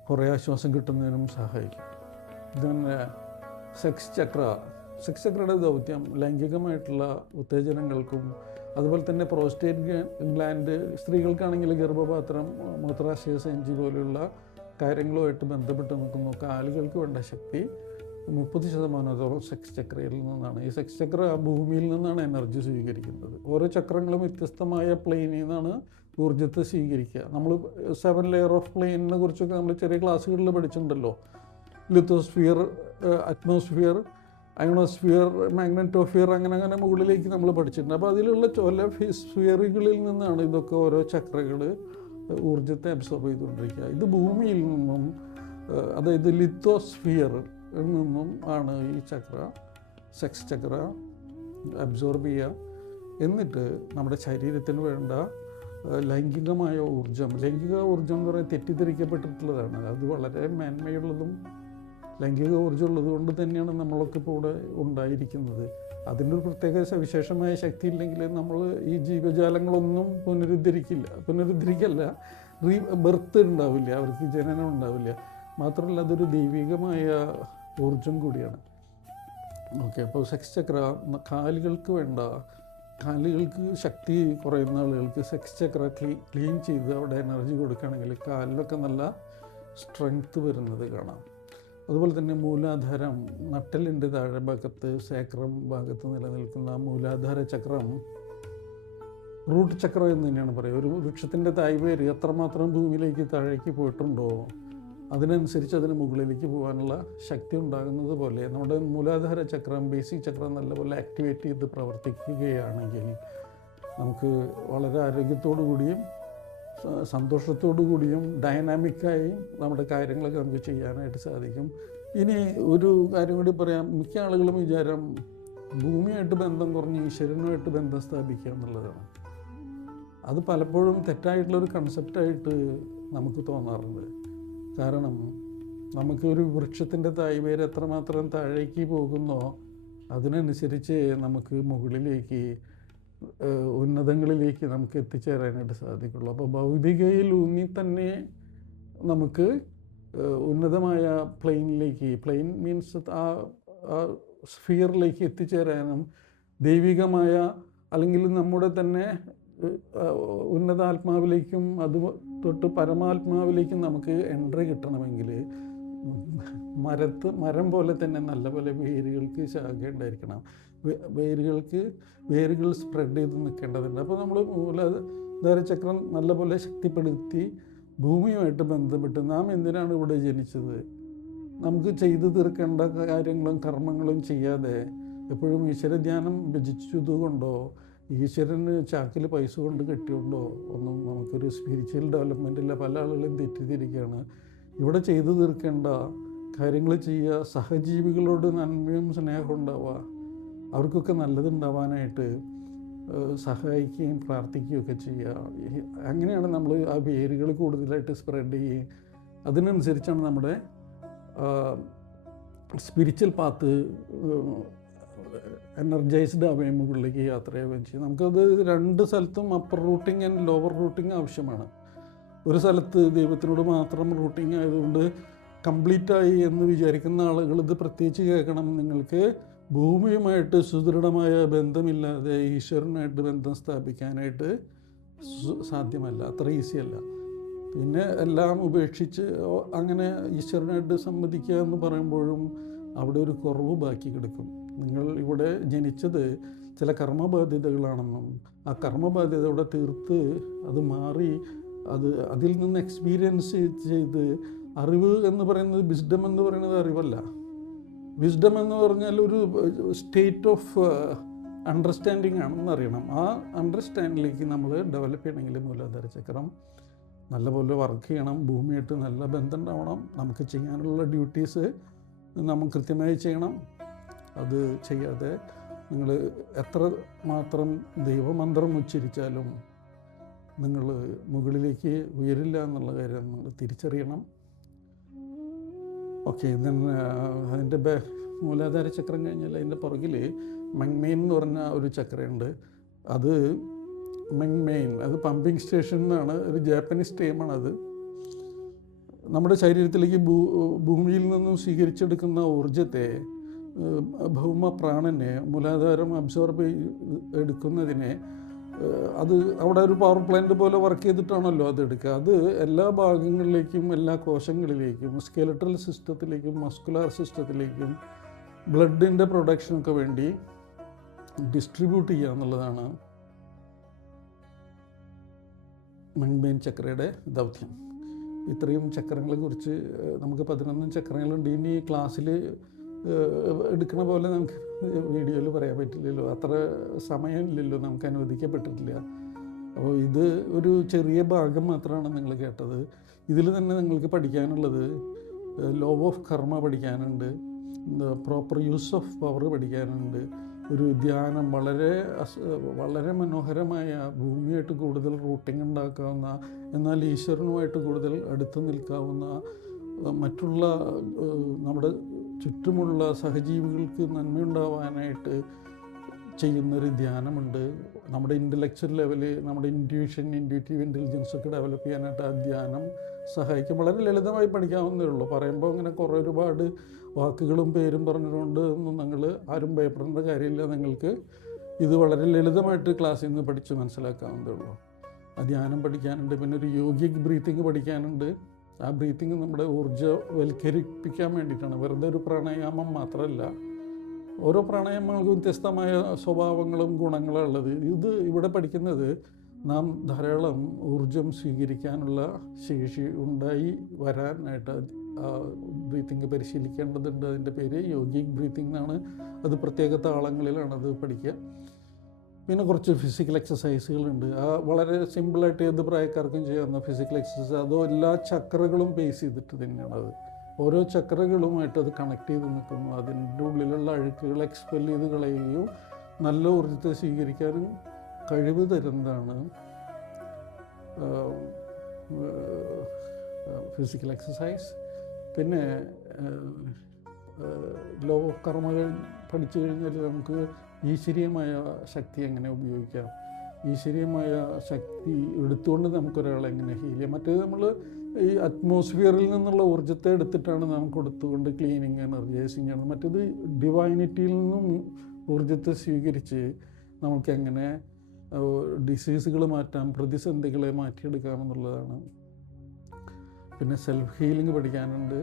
കുറേ ആശ്വാസം കിട്ടുന്നതിനും സഹായിക്കും. ഇതന്നെ സെക്സ് ചക്രയുടെ ദൗത്യം ലൈംഗികമായിട്ടുള്ള ഉത്തേജനങ്ങൾക്കും അതുപോലെ തന്നെ പ്രോസ്റ്റേറ്റ് ഗ്ലാൻഡ്, സ്ത്രീകൾക്കാണെങ്കിൽ ഗർഭപാത്രം, മൂത്രാശയ സഞ്ചി പോലെയുള്ള കാര്യങ്ങളുമായിട്ട് ബന്ധപ്പെട്ട് നിൽക്കുന്നു. കാലുകൾക്ക് വേണ്ട ശക്തി 30% സെക്സ് ചക്രയിൽ നിന്നാണ്. ഈ സെക്സ് ചക്ര ഭൂമിയിൽ നിന്നാണ് എനർജി സ്വീകരിക്കുന്നത്. ഓരോ ചക്രങ്ങളും വ്യത്യസ്തമായ പ്ലെയിനിൽ നിന്നാണ് ഊർജ്ജത്തെ സ്വീകരിക്കുക. നമ്മൾ 7 ലെയർ ഓഫ് പ്ലെയിനിനെ കുറിച്ചൊക്കെ നമ്മൾ ചെറിയ ക്ലാസ്സുകളിൽ പഠിച്ചിട്ടുണ്ടല്ലോ. ലിത്തോസ്ഫിയർ, അറ്റ്മോസ്ഫിയർ, അയണോസ്ഫിയർ, മാഗ്നറ്റോസ്ഫിയർ, അങ്ങനെ മുകളിലേക്ക് നമ്മൾ പഠിച്ചിട്ടുണ്ട്. അപ്പോൾ അതിലുള്ള ചില സ്ഫിയറുകളിൽ നിന്നാണ് ഇതൊക്കെ ഓരോ ചക്രകൾ ഊർജ്ജത്തെ അബ്സോർബ് ചെയ്തുകൊണ്ടിരിക്കുക. ഇത് ഭൂമിയിൽ നിന്നും, അതായത് ലിത്തോസ്ഫിയറിൽ നിന്നും ആണ് ഈ സെക്സ് ചക്ര അബ്സോർബ് ചെയ്യുക. എന്നിട്ട് നമ്മുടെ ശരീരത്തിന് വേണ്ട ലൈംഗിക ഊർജം എന്ന് പറയുന്നത് തെറ്റിദ്ധരിക്കപ്പെട്ടിട്ടുള്ളതാണ്. അത് വളരെ മേന്മയുള്ളതും ലൈംഗിക ഊർജ്ജം ഉള്ളത് കൊണ്ട് തന്നെയാണ് നമ്മളൊക്കെ ഇപ്പോൾ ഇവിടെ ഉണ്ടായിരിക്കുന്നത്. അതിൻ്റെ ഒരു പ്രത്യേക സവിശേഷമായ ശക്തി ഇല്ലെങ്കിൽ നമ്മൾ ഈ ജീവജാലങ്ങളൊന്നും പുനരുദ്ധരിക്കല്ല, ബർത്ത് ഉണ്ടാവില്ല, അവർക്ക് ജനനം ഉണ്ടാവില്ല. മാത്രമല്ല അതൊരു ദൈവികമായ ഊർജം കൂടിയാണ്. ഓക്കെ, അപ്പോൾ സെക്സ് ചക്ര കാലുകൾക്ക് ശക്തി കുറയുന്ന ആളുകൾക്ക് സെക്സ് ചക്ര ക്ലീൻ ചെയ്ത് അവിടെ എനർജി കൊടുക്കുകയാണെങ്കിൽ കാലിലൊക്കെ നല്ല സ്ട്രെങ്ത്ത് വരുന്നത് കാണാം. അതുപോലെ തന്നെ മൂലാധാരം, നട്ടലിൻ്റെ താഴെ ഭാഗത്ത് സേക്രം ഭാഗത്ത് നിലനിൽക്കുന്ന മൂലാധാര ചക്രം റൂട്ട് ചക്രം എന്ന് തന്നെയാണ് പറയുക. ഒരു വൃക്ഷത്തിൻ്റെ തായ്വേര് എത്രമാത്രം ഭൂമിയിലേക്ക് താഴേക്ക് പോയിട്ടുണ്ടോ അതിനനുസരിച്ച് അതിന് മുകളിലേക്ക് പോകാനുള്ള ശക്തി ഉണ്ടാകുന്നത് പോലെ നമ്മുടെ മൂലാധാര ചക്രം, ബേസിക് ചക്രം നല്ലപോലെ ആക്ടിവേറ്റ് ചെയ്ത് പ്രവർത്തിക്കുകയാണെങ്കിൽ നമുക്ക് വളരെ ആരോഗ്യത്തോടു കൂടിയും സന്തോഷത്തോടു കൂടിയും ഡൈനാമിക്കായും നമ്മുടെ കാര്യങ്ങളൊക്കെ നമുക്ക് ചെയ്യാനായിട്ട് സാധിക്കും. ഇനി ഒരു കാര്യം കൂടി പറയാം. മിക്ക ആളുകളും വിചാരം ഭൂമിയായിട്ട് ബന്ധം കുറഞ്ഞ് ഈശ്വരനുമായിട്ട് ബന്ധം സ്ഥാപിക്കുക എന്നുള്ളതാണ്. അത് പലപ്പോഴും തെറ്റായിട്ടുള്ളൊരു കൺസെപ്റ്റായിട്ട് നമുക്ക് തോന്നാറുണ്ട്. കാരണം നമുക്കൊരു വൃക്ഷത്തിൻ്റെ തായ്വേര് എത്രമാത്രം താഴേക്ക് പോകുന്നോ അതിനനുസരിച്ച് നമുക്ക് മുകളിലേക്ക് ഉന്നതങ്ങളിലേക്ക് നമുക്ക് എത്തിച്ചേരാനായിട്ട് സാധിക്കുള്ളൂ. അപ്പോൾ ഭൗതികയിൽ ഊന്നി തന്നെ നമുക്ക് ഉന്നതമായ പ്ലെയിൻ മീൻസ് ആ സ്ഫിയറിലേക്ക് എത്തിച്ചേരാനും ദൈവികമായ അല്ലെങ്കിൽ നമ്മുടെ തന്നെ ഉന്നതാത്മാവിലേക്കും അത് തൊട്ട് പരമാത്മാവിലേക്കും നമുക്ക് എൻട്രി കിട്ടണമെങ്കിൽ മരം പോലെ തന്നെ നല്ലപോലെ വേരുകൾക്ക് ശാഖ ഉണ്ടായിരിക്കണം. വേരുകൾ സ്പ്രെഡ് ചെയ്ത് നിൽക്കേണ്ടതുണ്ട്. അപ്പോൾ നമ്മൾ മൂലാധാരചക്രം നല്ലപോലെ ശക്തിപ്പെടുത്തി ഭൂമിയുമായിട്ട് ബന്ധപ്പെട്ട് നാം എന്തിനാണ് ഇവിടെ ജനിച്ചത്, നമുക്ക് ചെയ്തു തീർക്കേണ്ട കാര്യങ്ങളും കർമ്മങ്ങളും ചെയ്യാതെ എപ്പോഴും ഈശ്വരധ്യാനം ഭജിച്ചതുകൊണ്ടോ ഈശ്വരന് ചാക്കിൽ പൈസ കൊണ്ട് കെട്ടിയോണ്ടോ ഒന്നും നമുക്കൊരു സ്പിരിച്വൽ ഡെവലപ്മെൻ്റ് ഇല്ല. പല ആളുകളും തെറ്റിദ്ധരിക്കുകയാണ്. ഇവിടെ ചെയ്തു തീർക്കേണ്ട കാര്യങ്ങൾ ചെയ്യുക, സഹജീവികളോട് നന്മയും സ്നേഹം ഉണ്ടാവുക, അവർക്കൊക്കെ നല്ലതുണ്ടാവാനായിട്ട് സഹായിക്കുകയും പ്രാർത്ഥിക്കുകയൊക്കെ ചെയ്യുക. അങ്ങനെയാണ് നമ്മൾ ആ വേരുകൾ കൂടുതലായിട്ട് സ്പ്രെഡ് ചെയ്യുകയും അതിനനുസരിച്ചാണ് നമ്മുടെ സ്പിരിച്വൽ പാത്ത് എനർജൈസ്ഡ് ആവുകയും മുകളിലേക്ക് യാത്ര ചെയ്യുകയും ചെയ്യും. നമുക്കത് 2 സ്ഥലത്തും upper rooting and lower rooting ആവശ്യമാണ്. ഒരു സ്ഥലത്ത് ദൈവത്തിനോട് മാത്രം റൂട്ടിങ് ആയതുകൊണ്ട് കംപ്ലീറ്റായി എന്ന് വിചാരിക്കുന്ന ആളുകൾ ഇത് പ്രത്യേകിച്ച് കേൾക്കണം. നിങ്ങൾക്ക് ഭൂമിയുമായിട്ട് സുദൃഢമായ ബന്ധമില്ലാതെ ഈശ്വരനായിട്ട് ബന്ധം സ്ഥാപിക്കാനായിട്ട് സാധ്യമല്ല, അത്ര ഈസിയല്ല. പിന്നെ എല്ലാം ഉപേക്ഷിച്ച് അങ്ങനെ ഈശ്വരനായിട്ട് സംവദിക്കുക എന്ന് പറയുമ്പോഴും അവിടെ ഒരു കുറവ് ബാക്കി കിടക്കും. നിങ്ങൾ ഇവിടെ ജനിച്ചത് ചില കർമ്മബാധ്യതകളാണെന്നും ആ കർമ്മബാധ്യതയോടെ തീർത്ത് അത് മാറി അതിൽ നിന്ന് എക്സ്പീരിയൻസ് ചെയ്ത് അറിവ് എന്ന് പറയുന്നത് വിസ്ഡം എന്ന് പറയുന്നത് അറിവല്ല. വിസ്ഡം എന്ന് പറഞ്ഞാൽ ഒരു സ്റ്റേറ്റ് ഓഫ് അണ്ടർസ്റ്റാൻഡിങ് ആണെന്ന് അറിയണം. ആ അണ്ടർസ്റ്റാൻഡിലേക്ക് നമ്മൾ ഡെവലപ്പ് ചെയ്യണമെങ്കിൽ മൂലാധാര ചക്രം നല്ലപോലെ വർക്ക് ചെയ്യണം, ഭൂമിയായിട്ട് നല്ല ബന്ധം ഉണ്ടാവണം, നമുക്ക് ചെയ്യാനുള്ള ഡ്യൂട്ടീസ് നമ്മൾ കൃത്യമായി ചെയ്യണം. അത് ചെയ്യാതെ നിങ്ങൾ എത്ര മാത്രം ദൈവമന്ത്രം ഉച്ചരിച്ചാലും നിങ്ങൾ മുകളിലേക്ക് ഉയരില്ല എന്നുള്ള കാര്യം നിങ്ങൾ തിരിച്ചറിയണം. ഓക്കെ, അതിൻ്റെ മൂലാധാര ചക്രം കഴിഞ്ഞാൽ അതിൻ്റെ പുറകിൽ മെങ്മെയിൻ എന്ന് പറഞ്ഞ ഒരു ചക്രയുണ്ട്. അത് മെങ്മെയിൻ, അത് പമ്പിങ് സ്റ്റേഷൻ എന്നാണ്, ഒരു ജാപ്പനീസ് ടീമാണത്. നമ്മുടെ ശരീരത്തിലേക്ക് ഭൂമിയിൽ നിന്നും സ്വീകരിച്ചെടുക്കുന്ന ഊർജത്തെ ഭൗമപ്രാണനെ മൂലാധാരം അബ്സോർബ് എടുക്കുന്നതിനെ അത് അവിടെ ഒരു പവർ പ്ലാന്റ് പോലെ വർക്ക് ചെയ്തിട്ടാണല്ലോ അത് എടുക്കുക. അത് എല്ലാ ഭാഗങ്ങളിലേക്കും എല്ലാ കോശങ്ങളിലേക്കും സ്കെലറ്റൽ സിസ്റ്റത്തിലേക്കും മസ്കുലാർ സിസ്റ്റത്തിലേക്കും ബ്ലഡിൻ്റെ പ്രൊഡക്ഷനൊക്കെ വേണ്ടി ഡിസ്ട്രിബ്യൂട്ട് ചെയ്യുക എന്നുള്ളതാണ് മെങ്മെയിൻ ചക്രയുടെ ദൗത്യം. ഇത്രയും ചക്രങ്ങളെക്കുറിച്ച് നമുക്ക് 11 ചക്രങ്ങളുണ്ട്. ഇനി ക്ലാസ്സിൽ എടുക്കുന്ന പോലെ നമുക്ക് വീഡിയോയിൽ പറയാൻ പറ്റില്ലല്ലോ, അത്ര സമയമില്ലല്ലോ, നമുക്ക് അനുവദിക്കപ്പെട്ടിട്ടില്ല. അപ്പോൾ ഇത് ഒരു ചെറിയ ഭാഗം മാത്രമാണ് നിങ്ങൾ കേട്ടത്. ഇതിൽ തന്നെ നിങ്ങൾക്ക് പഠിക്കാനുള്ളത് ലോ ഓഫ് കർമ്മ പഠിക്കാനുണ്ട്, പ്രോപ്പർ യൂസ് ഓഫ് പവർ പഠിക്കാനുണ്ട്, ഒരു ധ്യാനം വളരെ മനോഹരമായ ഭൂമിയായിട്ട് കൂടുതൽ റൂട്ടിംഗ് ഉണ്ടാക്കാവുന്ന, എന്നാൽ ഈശ്വരനുമായിട്ട് കൂടുതൽ അടുത്ത് നിൽക്കാവുന്ന, മറ്റുള്ള നമ്മുടെ ചുറ്റുമുള്ള സഹജീവികൾക്ക് നന്മയുണ്ടാവാനായിട്ട് ചെയ്യുന്നൊരു ധ്യാനമുണ്ട്. നമ്മുടെ ഇൻ്റലക്ച്വൽ ലെവല്, നമ്മുടെ ഇൻറ്റ്യൂട്ടീവ് ഇൻ്റലിജൻസ് ഒക്കെ ഡെവലപ്പ് ചെയ്യാനായിട്ട് ആ ധ്യാനം സഹായിക്കും. വളരെ ലളിതമായി പഠിക്കാവുന്നതേ ഉള്ളൂ. പറയുമ്പോൾ അങ്ങനെ ഒരുപാട് വാക്കുകളും പേരും പറഞ്ഞുകൊണ്ട് ഒന്നും നിങ്ങൾ ആരും ഭയപ്പെടേണ്ട കാര്യമില്ല. നിങ്ങൾക്ക് ഇത് വളരെ ലളിതമായിട്ട് ക്ലാസ്സിൽ നിന്ന് പഠിച്ച് മനസ്സിലാക്കാവുന്നതേ ഉള്ളൂ. ആ ധ്യാനം പഠിക്കാനുണ്ട്, പിന്നെ ഒരു യോഗിക് ബ്രീത്തിങ് പഠിക്കാനുണ്ട്. ആ ബ്രീത്തിങ് നമ്മുടെ ഊർജ്ജവൽക്കരിപ്പിക്കാൻ വേണ്ടിയിട്ടാണ്, വെറുതെ ഒരു പ്രാണായാമം മാത്രമല്ല. ഓരോ പ്രാണായാമങ്ങൾക്കും വ്യത്യസ്തമായ സ്വഭാവങ്ങളും ഗുണങ്ങളും ഉള്ളത്. ഇവിടെ പഠിക്കുന്നത് നാം ധാരാളം ഊർജം സ്വീകരിക്കാനുള്ള ശേഷി ഉണ്ടായി വരാനായിട്ട് ബ്രീത്തിങ് പരിശീലിക്കേണ്ടതുണ്ട്. അതിൻ്റെ പേര് യോഗിക് ബ്രീത്തിങ് എന്നാണ്. അത് പ്രത്യേക താളങ്ങളിലാണ് അത് പഠിക്കുക. പിന്നെ കുറച്ച് ഫിസിക്കൽ എക്സസൈസുകളുണ്ട്. വളരെ സിമ്പിളായിട്ട് ഏത് പ്രായക്കാർക്കും ചെയ്യാവുന്ന ഫിസിക്കൽ എക്സസൈസ്. അതോ എല്ലാ ചക്രകളും ബേസ് ചെയ്തിട്ട് തന്നെയാണ് അത്. ഓരോ ചക്രകളുമായിട്ട് അത് കണക്ട് ചെയ്ത് നിൽക്കുന്നു. അതിൻ്റെ ഉള്ളിലുള്ള അഴുക്കുകൾ എക്സ്പെൽ ചെയ്ത് കളയുകയും നല്ല ഊർജ്ജത്തെ സ്വീകരിക്കാനും കഴിവ് തരുന്നതാണ് ഫിസിക്കൽ എക്സസൈസ്. പിന്നെ ലോ ഓഫ് കർമ്മകൾ പഠിച്ചു കഴിഞ്ഞാൽ നമുക്ക് ഈശ്വരീയമായ ശക്തി എങ്ങനെ ഉപയോഗിക്കാം, ഈശ്വരീയമായ ശക്തി എടുത്തുകൊണ്ട് നമുക്കൊരാളെ എങ്ങനെ ഹീൽ ചെയ്യാം. മറ്റേത് നമ്മൾ ഈ അറ്റ്മോസ്ഫിയറിൽ നിന്നുള്ള ഊർജ്ജത്തെ എടുത്തിട്ടാണ് നാം കൊടുത്തുകൊണ്ട് ക്ലീനിങ് എനർജൈസിങ് ആണ്. മറ്റേത് ഡിവൈനിറ്റിയിൽ നിന്നും ഊർജ്ജത്തെ സ്വീകരിച്ച് നമുക്ക് എങ്ങനെ ഡിസീസുകൾ മാറ്റാം, പ്രതിസന്ധികളെ മാറ്റിയെടുക്കാമെന്നുള്ളതാണ്. പിന്നെ സെൽഫ് ഹീലിംഗ് പഠിക്കാനുണ്ട്.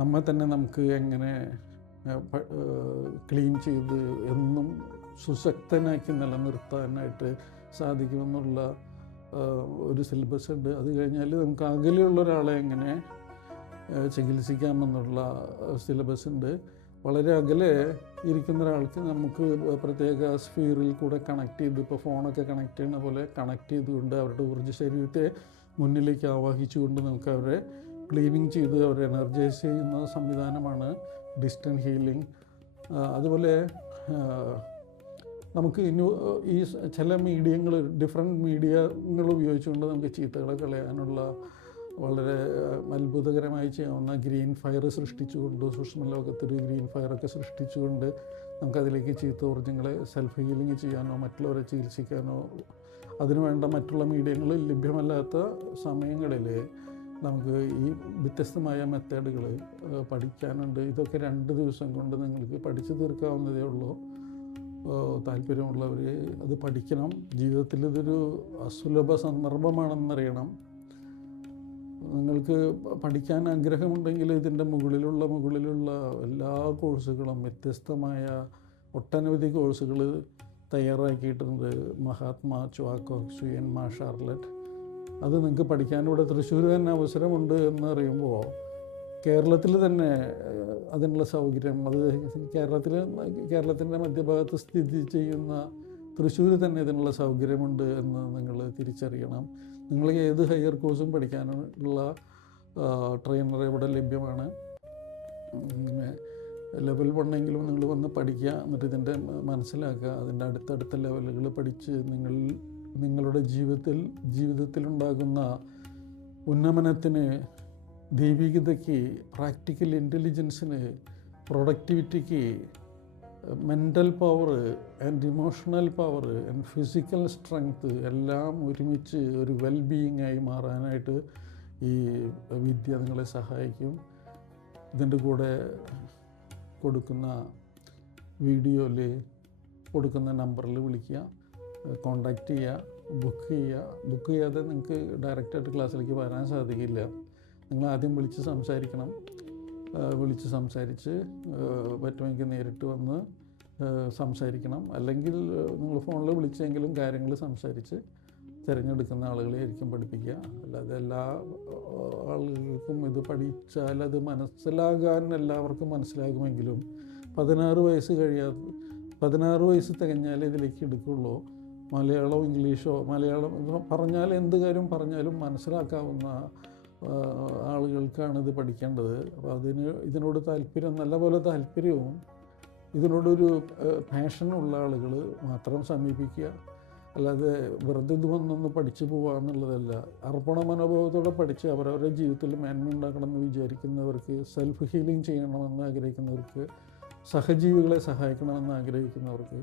നമ്മെ തന്നെ നമുക്ക് എങ്ങനെ ക്ലീൻ ചെയ്ത് എന്നും സുശക്തനാക്കി നിലനിർത്താനായിട്ട് സാധിക്കുമെന്നുള്ള ഒരു സിലബസ് ഉണ്ട്. അത് കഴിഞ്ഞാൽ നമുക്ക് അകലെയുള്ള ഒരാളെ എങ്ങനെ ചികിത്സിക്കാമെന്നുള്ള സിലബസ് ഉണ്ട്. വളരെ അകലെ ഇരിക്കുന്ന ഒരാൾക്ക് നമുക്ക് പ്രത്യേക സ്ഫീറിൽ കൂടെ കണക്ട് ചെയ്ത്, ഇപ്പോൾ ഫോണൊക്കെ കണക്ട് ചെയ്യുന്ന പോലെ കണക്ട് ചെയ്തുകൊണ്ട് അവരുടെ ഊർജ്ജ ശരീരത്തെ മുന്നിലേക്ക് ആവാഹിച്ചുകൊണ്ട് നമുക്ക് അവരെ ക്ലീനിങ് ചെയ്ത് അവരെ എനർജൈസ് ചെയ്യുന്ന സംവിധാനമാണ് ഡിസ്റ്റൻറ്റ് ഹീലിംഗ്. അതുപോലെ നമുക്ക് ഈ ചില മീഡിയങ്ങൾ, ഡിഫറെൻറ്റ് മീഡിയകൾ ഉപയോഗിച്ചുകൊണ്ട് നമുക്ക് ചീത്തകളെ കളയാനുള്ള വളരെ അത്ഭുതകരമായി ചെയ്യാവുന്ന ഗ്രീൻ ഫയർ സൃഷ്ടിച്ചുകൊണ്ട്, സൂക്ഷ്മലോകത്തൊരു ഗ്രീൻ ഫയറൊക്കെ സൃഷ്ടിച്ചുകൊണ്ട് നമുക്കതിലേക്ക് ചീത്ത ഊർജ്ജങ്ങളെ സെൽഫ് ഹീലിംഗ് ചെയ്യാനോ മറ്റുള്ളവരെ ചികിത്സിക്കാനോ അതിനു വേണ്ട മറ്റുള്ള മീഡിയങ്ങൾ ലഭ്യമല്ലാത്ത സമയങ്ങളിൽ നമുക്ക് ഈ വ്യത്യസ്തമായ മെത്തേഡുകൾ പഠിക്കാനുണ്ട്. ഇതൊക്കെ 2 ദിവസം കൊണ്ട് നിങ്ങൾക്ക് പഠിച്ചു തീർക്കാവുന്നതേ ഉള്ളൂ. താല്പര്യമുള്ളവർ അത് പഠിക്കണം. ജീവിതത്തിൽ ഇതൊരു അസുലഭ സന്ദർഭമാണെന്നറിയണം. നിങ്ങൾക്ക് പഠിക്കാൻ ആഗ്രഹമുണ്ടെങ്കിൽ ഇതിൻ്റെ മുകളിലുള്ള എല്ലാ കോഴ്സുകളും വ്യത്യസ്തമായ ഒട്ടനവധി കോഴ്സുകൾ തയ്യാറാക്കിയിട്ടുണ്ട്. മഹാത്മാ ചുവാക്കോക്സ്, യുഎൻമാ ഷാർലറ്റ്. അത് നിങ്ങൾക്ക് പഠിക്കാൻ ഇവിടെ തൃശ്ശൂർ തന്നെ അവസരമുണ്ട് എന്ന് അറിയുമ്പോൾ കേരളത്തിൽ തന്നെ അതിനുള്ള സൗകര്യം, അത് കേരളത്തിൻ്റെ മധ്യഭാഗത്ത് സ്ഥിതി ചെയ്യുന്ന തൃശ്ശൂർ തന്നെ ഇതിനുള്ള സൗകര്യമുണ്ട് എന്ന് നിങ്ങൾ തിരിച്ചറിയണം. നിങ്ങൾ ഏത് ഹയർ കോഴ്സും പഠിക്കാനുള്ള ട്രെയിനർ ഇവിടെ ലഭ്യമാണ്. ലെവൽ 1 എങ്കിലും നിങ്ങൾ വന്ന് പഠിക്കുക, എന്നിട്ട് ഇതിൻ്റെ മനസ്സിലാക്കുക. അതിൻ്റെ അടുത്തടുത്ത ലെവലുകൾ പഠിച്ച് നിങ്ങളുടെ ജീവിതത്തിലുണ്ടാകുന്ന ഉന്നമനത്തിന്, ദൈവികതയ്ക്ക്, പ്രാക്ടിക്കൽ ഇൻ്റലിജൻസിന്, പ്രൊഡക്ടിവിറ്റിക്ക്, mental power and emotional power and physical strength എല്ലാം ഒരുമിച്ച് ഒരു വെൽബീയിങ്ങായി മാറാനായിട്ട് ഈ വിദ്യ നിങ്ങളെ സഹായിക്കും. ഇതിൻ്റെ കൂടെ കൊടുക്കുന്ന വീഡിയോയിൽ കൊടുക്കുന്ന നമ്പറിൽ വിളിക്കുക, കോണ്ടാക്റ്റ് ചെയ്യുക, ബുക്ക് ചെയ്യാതെ നിങ്ങൾക്ക് ഡയറക്റ്റായിട്ട് ക്ലാസ്സിലേക്ക് വരാൻ സാധിക്കില്ല. നിങ്ങൾ ആദ്യം വിളിച്ച് സംസാരിച്ച് പറ്റുമെങ്കിൽ നേരിട്ട് വന്ന് സംസാരിക്കണം. അല്ലെങ്കിൽ നിങ്ങൾ ഫോണിൽ വിളിച്ചെങ്കിലും കാര്യങ്ങൾ സംസാരിച്ച് തിരഞ്ഞെടുക്കുന്ന ആളുകളെ ആയിരിക്കും പഠിപ്പിക്കുക. അല്ലാതെ എല്ലാ ആളുകൾക്കും ഇത് പഠിച്ചാൽ അത് മനസ്സിലാകാൻ എല്ലാവർക്കും മനസ്സിലാകുമെങ്കിലും 16 വയസ്സ് തികഞ്ഞാലേ ഇതിലേക്ക് എടുക്കുള്ളൂ. മലയാളമോ ഇംഗ്ലീഷോ പറഞ്ഞാൽ എന്ത് കാര്യം പറഞ്ഞാലും മനസ്സിലാക്കാവുന്ന ആളുകൾക്കാണ് ഇത് പഠിക്കേണ്ടത്. അപ്പോൾ ഇതിനോട് നല്ലപോലെ താല്പര്യവും ഇതിനോടൊരു പാഷനുള്ള ആളുകൾ മാത്രം സമീപിക്കുക. അല്ലാതെ വെറുതെ ഇത് വന്നൊന്ന് പഠിച്ചു പോകുക എന്നുള്ളതല്ല. അർപ്പണ മനോഭാവത്തോടെ പഠിച്ച് അവരവരുടെ ജീവിതത്തിൽ മേന്മ ഉണ്ടാക്കണമെന്ന് വിചാരിക്കുന്നവർക്ക്, സെൽഫ് ഹീലിംഗ് ചെയ്യണമെന്ന് ആഗ്രഹിക്കുന്നവർക്ക്, സഹജീവികളെ സഹായിക്കണമെന്ന് ആഗ്രഹിക്കുന്നവർക്ക്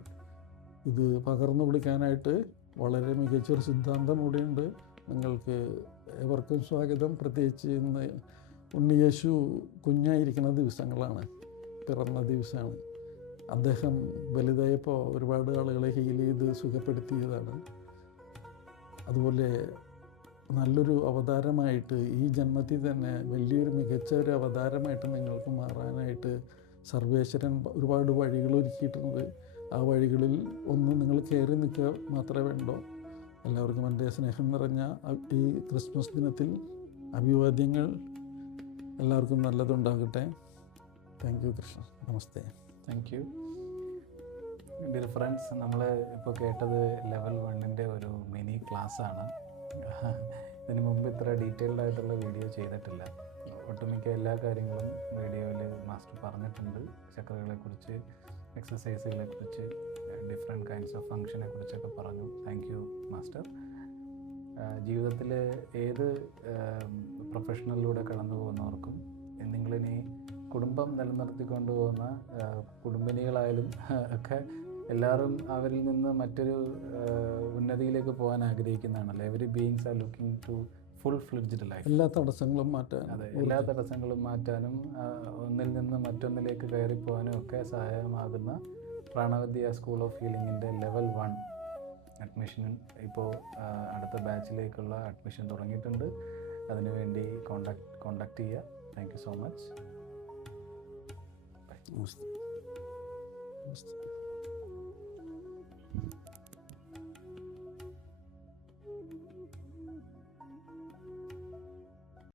ഇത് പകർന്നു കൊടുക്കാനായിട്ട് വളരെ മികച്ചൊരു സിദ്ധാന്തം കൂടിയുണ്ട്. നിങ്ങൾക്ക് ഏവർക്കും സ്വാഗതം. പ്രത്യേകിച്ച് ഇന്ന് ഉണ്ണിയേശു കുഞ്ഞായിരിക്കുന്ന ദിവസങ്ങളാണ്, പിറന്ന ദിവസമാണ്. അദ്ദേഹം വലുതായപ്പോൾ ഒരുപാട് ആളുകളെ ഹീൽ ചെയ്ത് സുഖപ്പെടുത്തിയതാണ്. അതുപോലെ നല്ലൊരു അവതാരമായിട്ട് ഈ ജന്മത്തിൽ തന്നെ വലിയൊരു മികച്ച ഒരു അവതാരമായിട്ട് നിങ്ങൾക്ക് മാറാനായിട്ട് സർവേശ്വരൻ ഒരുപാട് വഴികൾ ഒരുക്കിയിട്ടുണ്ട്. ആ വഴികളിൽ ഒന്ന് നിങ്ങൾ കയറി നിൽക്കുക മാത്രമേ വേണ്ടൂ. എല്ലാവർക്കും എൻ്റെ സ്നേഹം നിറഞ്ഞ ഈ ക്രിസ്മസ് ദിനത്തിൽ അഭിവാദ്യങ്ങൾ. എല്ലാവർക്കും നല്ലതുണ്ടാകട്ടെ. Thank you Krishna. നമസ്തേ. Thank you dear friends. നമ്മൾ ഇപ്പോൾ കേട്ടത് ലെവൽ 1 ഒരു മിനി ക്ലാസ്സാണ്. ഇതിന് മുമ്പ് ഇത്ര ഡീറ്റെയിൽഡ് ആയിട്ടുള്ള വീഡിയോ ചെയ്തിട്ടില്ല. ഒട്ടുമിക്ക എല്ലാ കാര്യങ്ങളും വീഡിയോയിൽ മാസ്റ്റർ പറഞ്ഞിട്ടുണ്ട്. ചക്രകളെക്കുറിച്ച്, എക്സസൈസുകളെക്കുറിച്ച്, ഡിഫറെൻറ്റ് കൈൻഡ്സ് ഓഫ് ഫങ്ഷനെ കുറിച്ചൊക്കെ പറഞ്ഞു. Thank you master. ജീവിതത്തിൽ ഏത് പ്രൊഫഷണലിലൂടെ കടന്നു പോകുന്നവർക്കും നിങ്ങളിനി കുടുംബം നിലനിർത്തിക്കൊണ്ടു പോകുന്ന കുടുംബിനികളായാലും ഒക്കെ എല്ലാവരും അവരിൽ നിന്ന് മറ്റൊരു ഉന്നതിയിലേക്ക് പോകാൻ ആഗ്രഹിക്കുന്നതാണല്ലോ. Every beings are looking to full fledged life. എല്ലാ തടസ്സങ്ങളും മാറ്റാൻ, അതെ, എല്ലാ തടസ്സങ്ങളും മാറ്റാനും ഒന്നിൽ നിന്ന് മറ്റൊന്നിലേക്ക് കയറിപ്പോകാനും ഒക്കെ സഹായമാകുന്ന പ്രാണവിദ്യ സ്കൂൾ ഓഫ് ഹീലിംഗിൻ്റെ ലെവൽ 1 അഡ്മിഷൻ ഇപ്പോൾ അടുത്ത ബാച്ചിലേക്കുള്ള അഡ്മിഷൻ തുടങ്ങിയിട്ടുണ്ട്. അതിനുവേണ്ടി കോണ്ടാക്ട് ചെയ്യുക. Thank you so much. Namaste.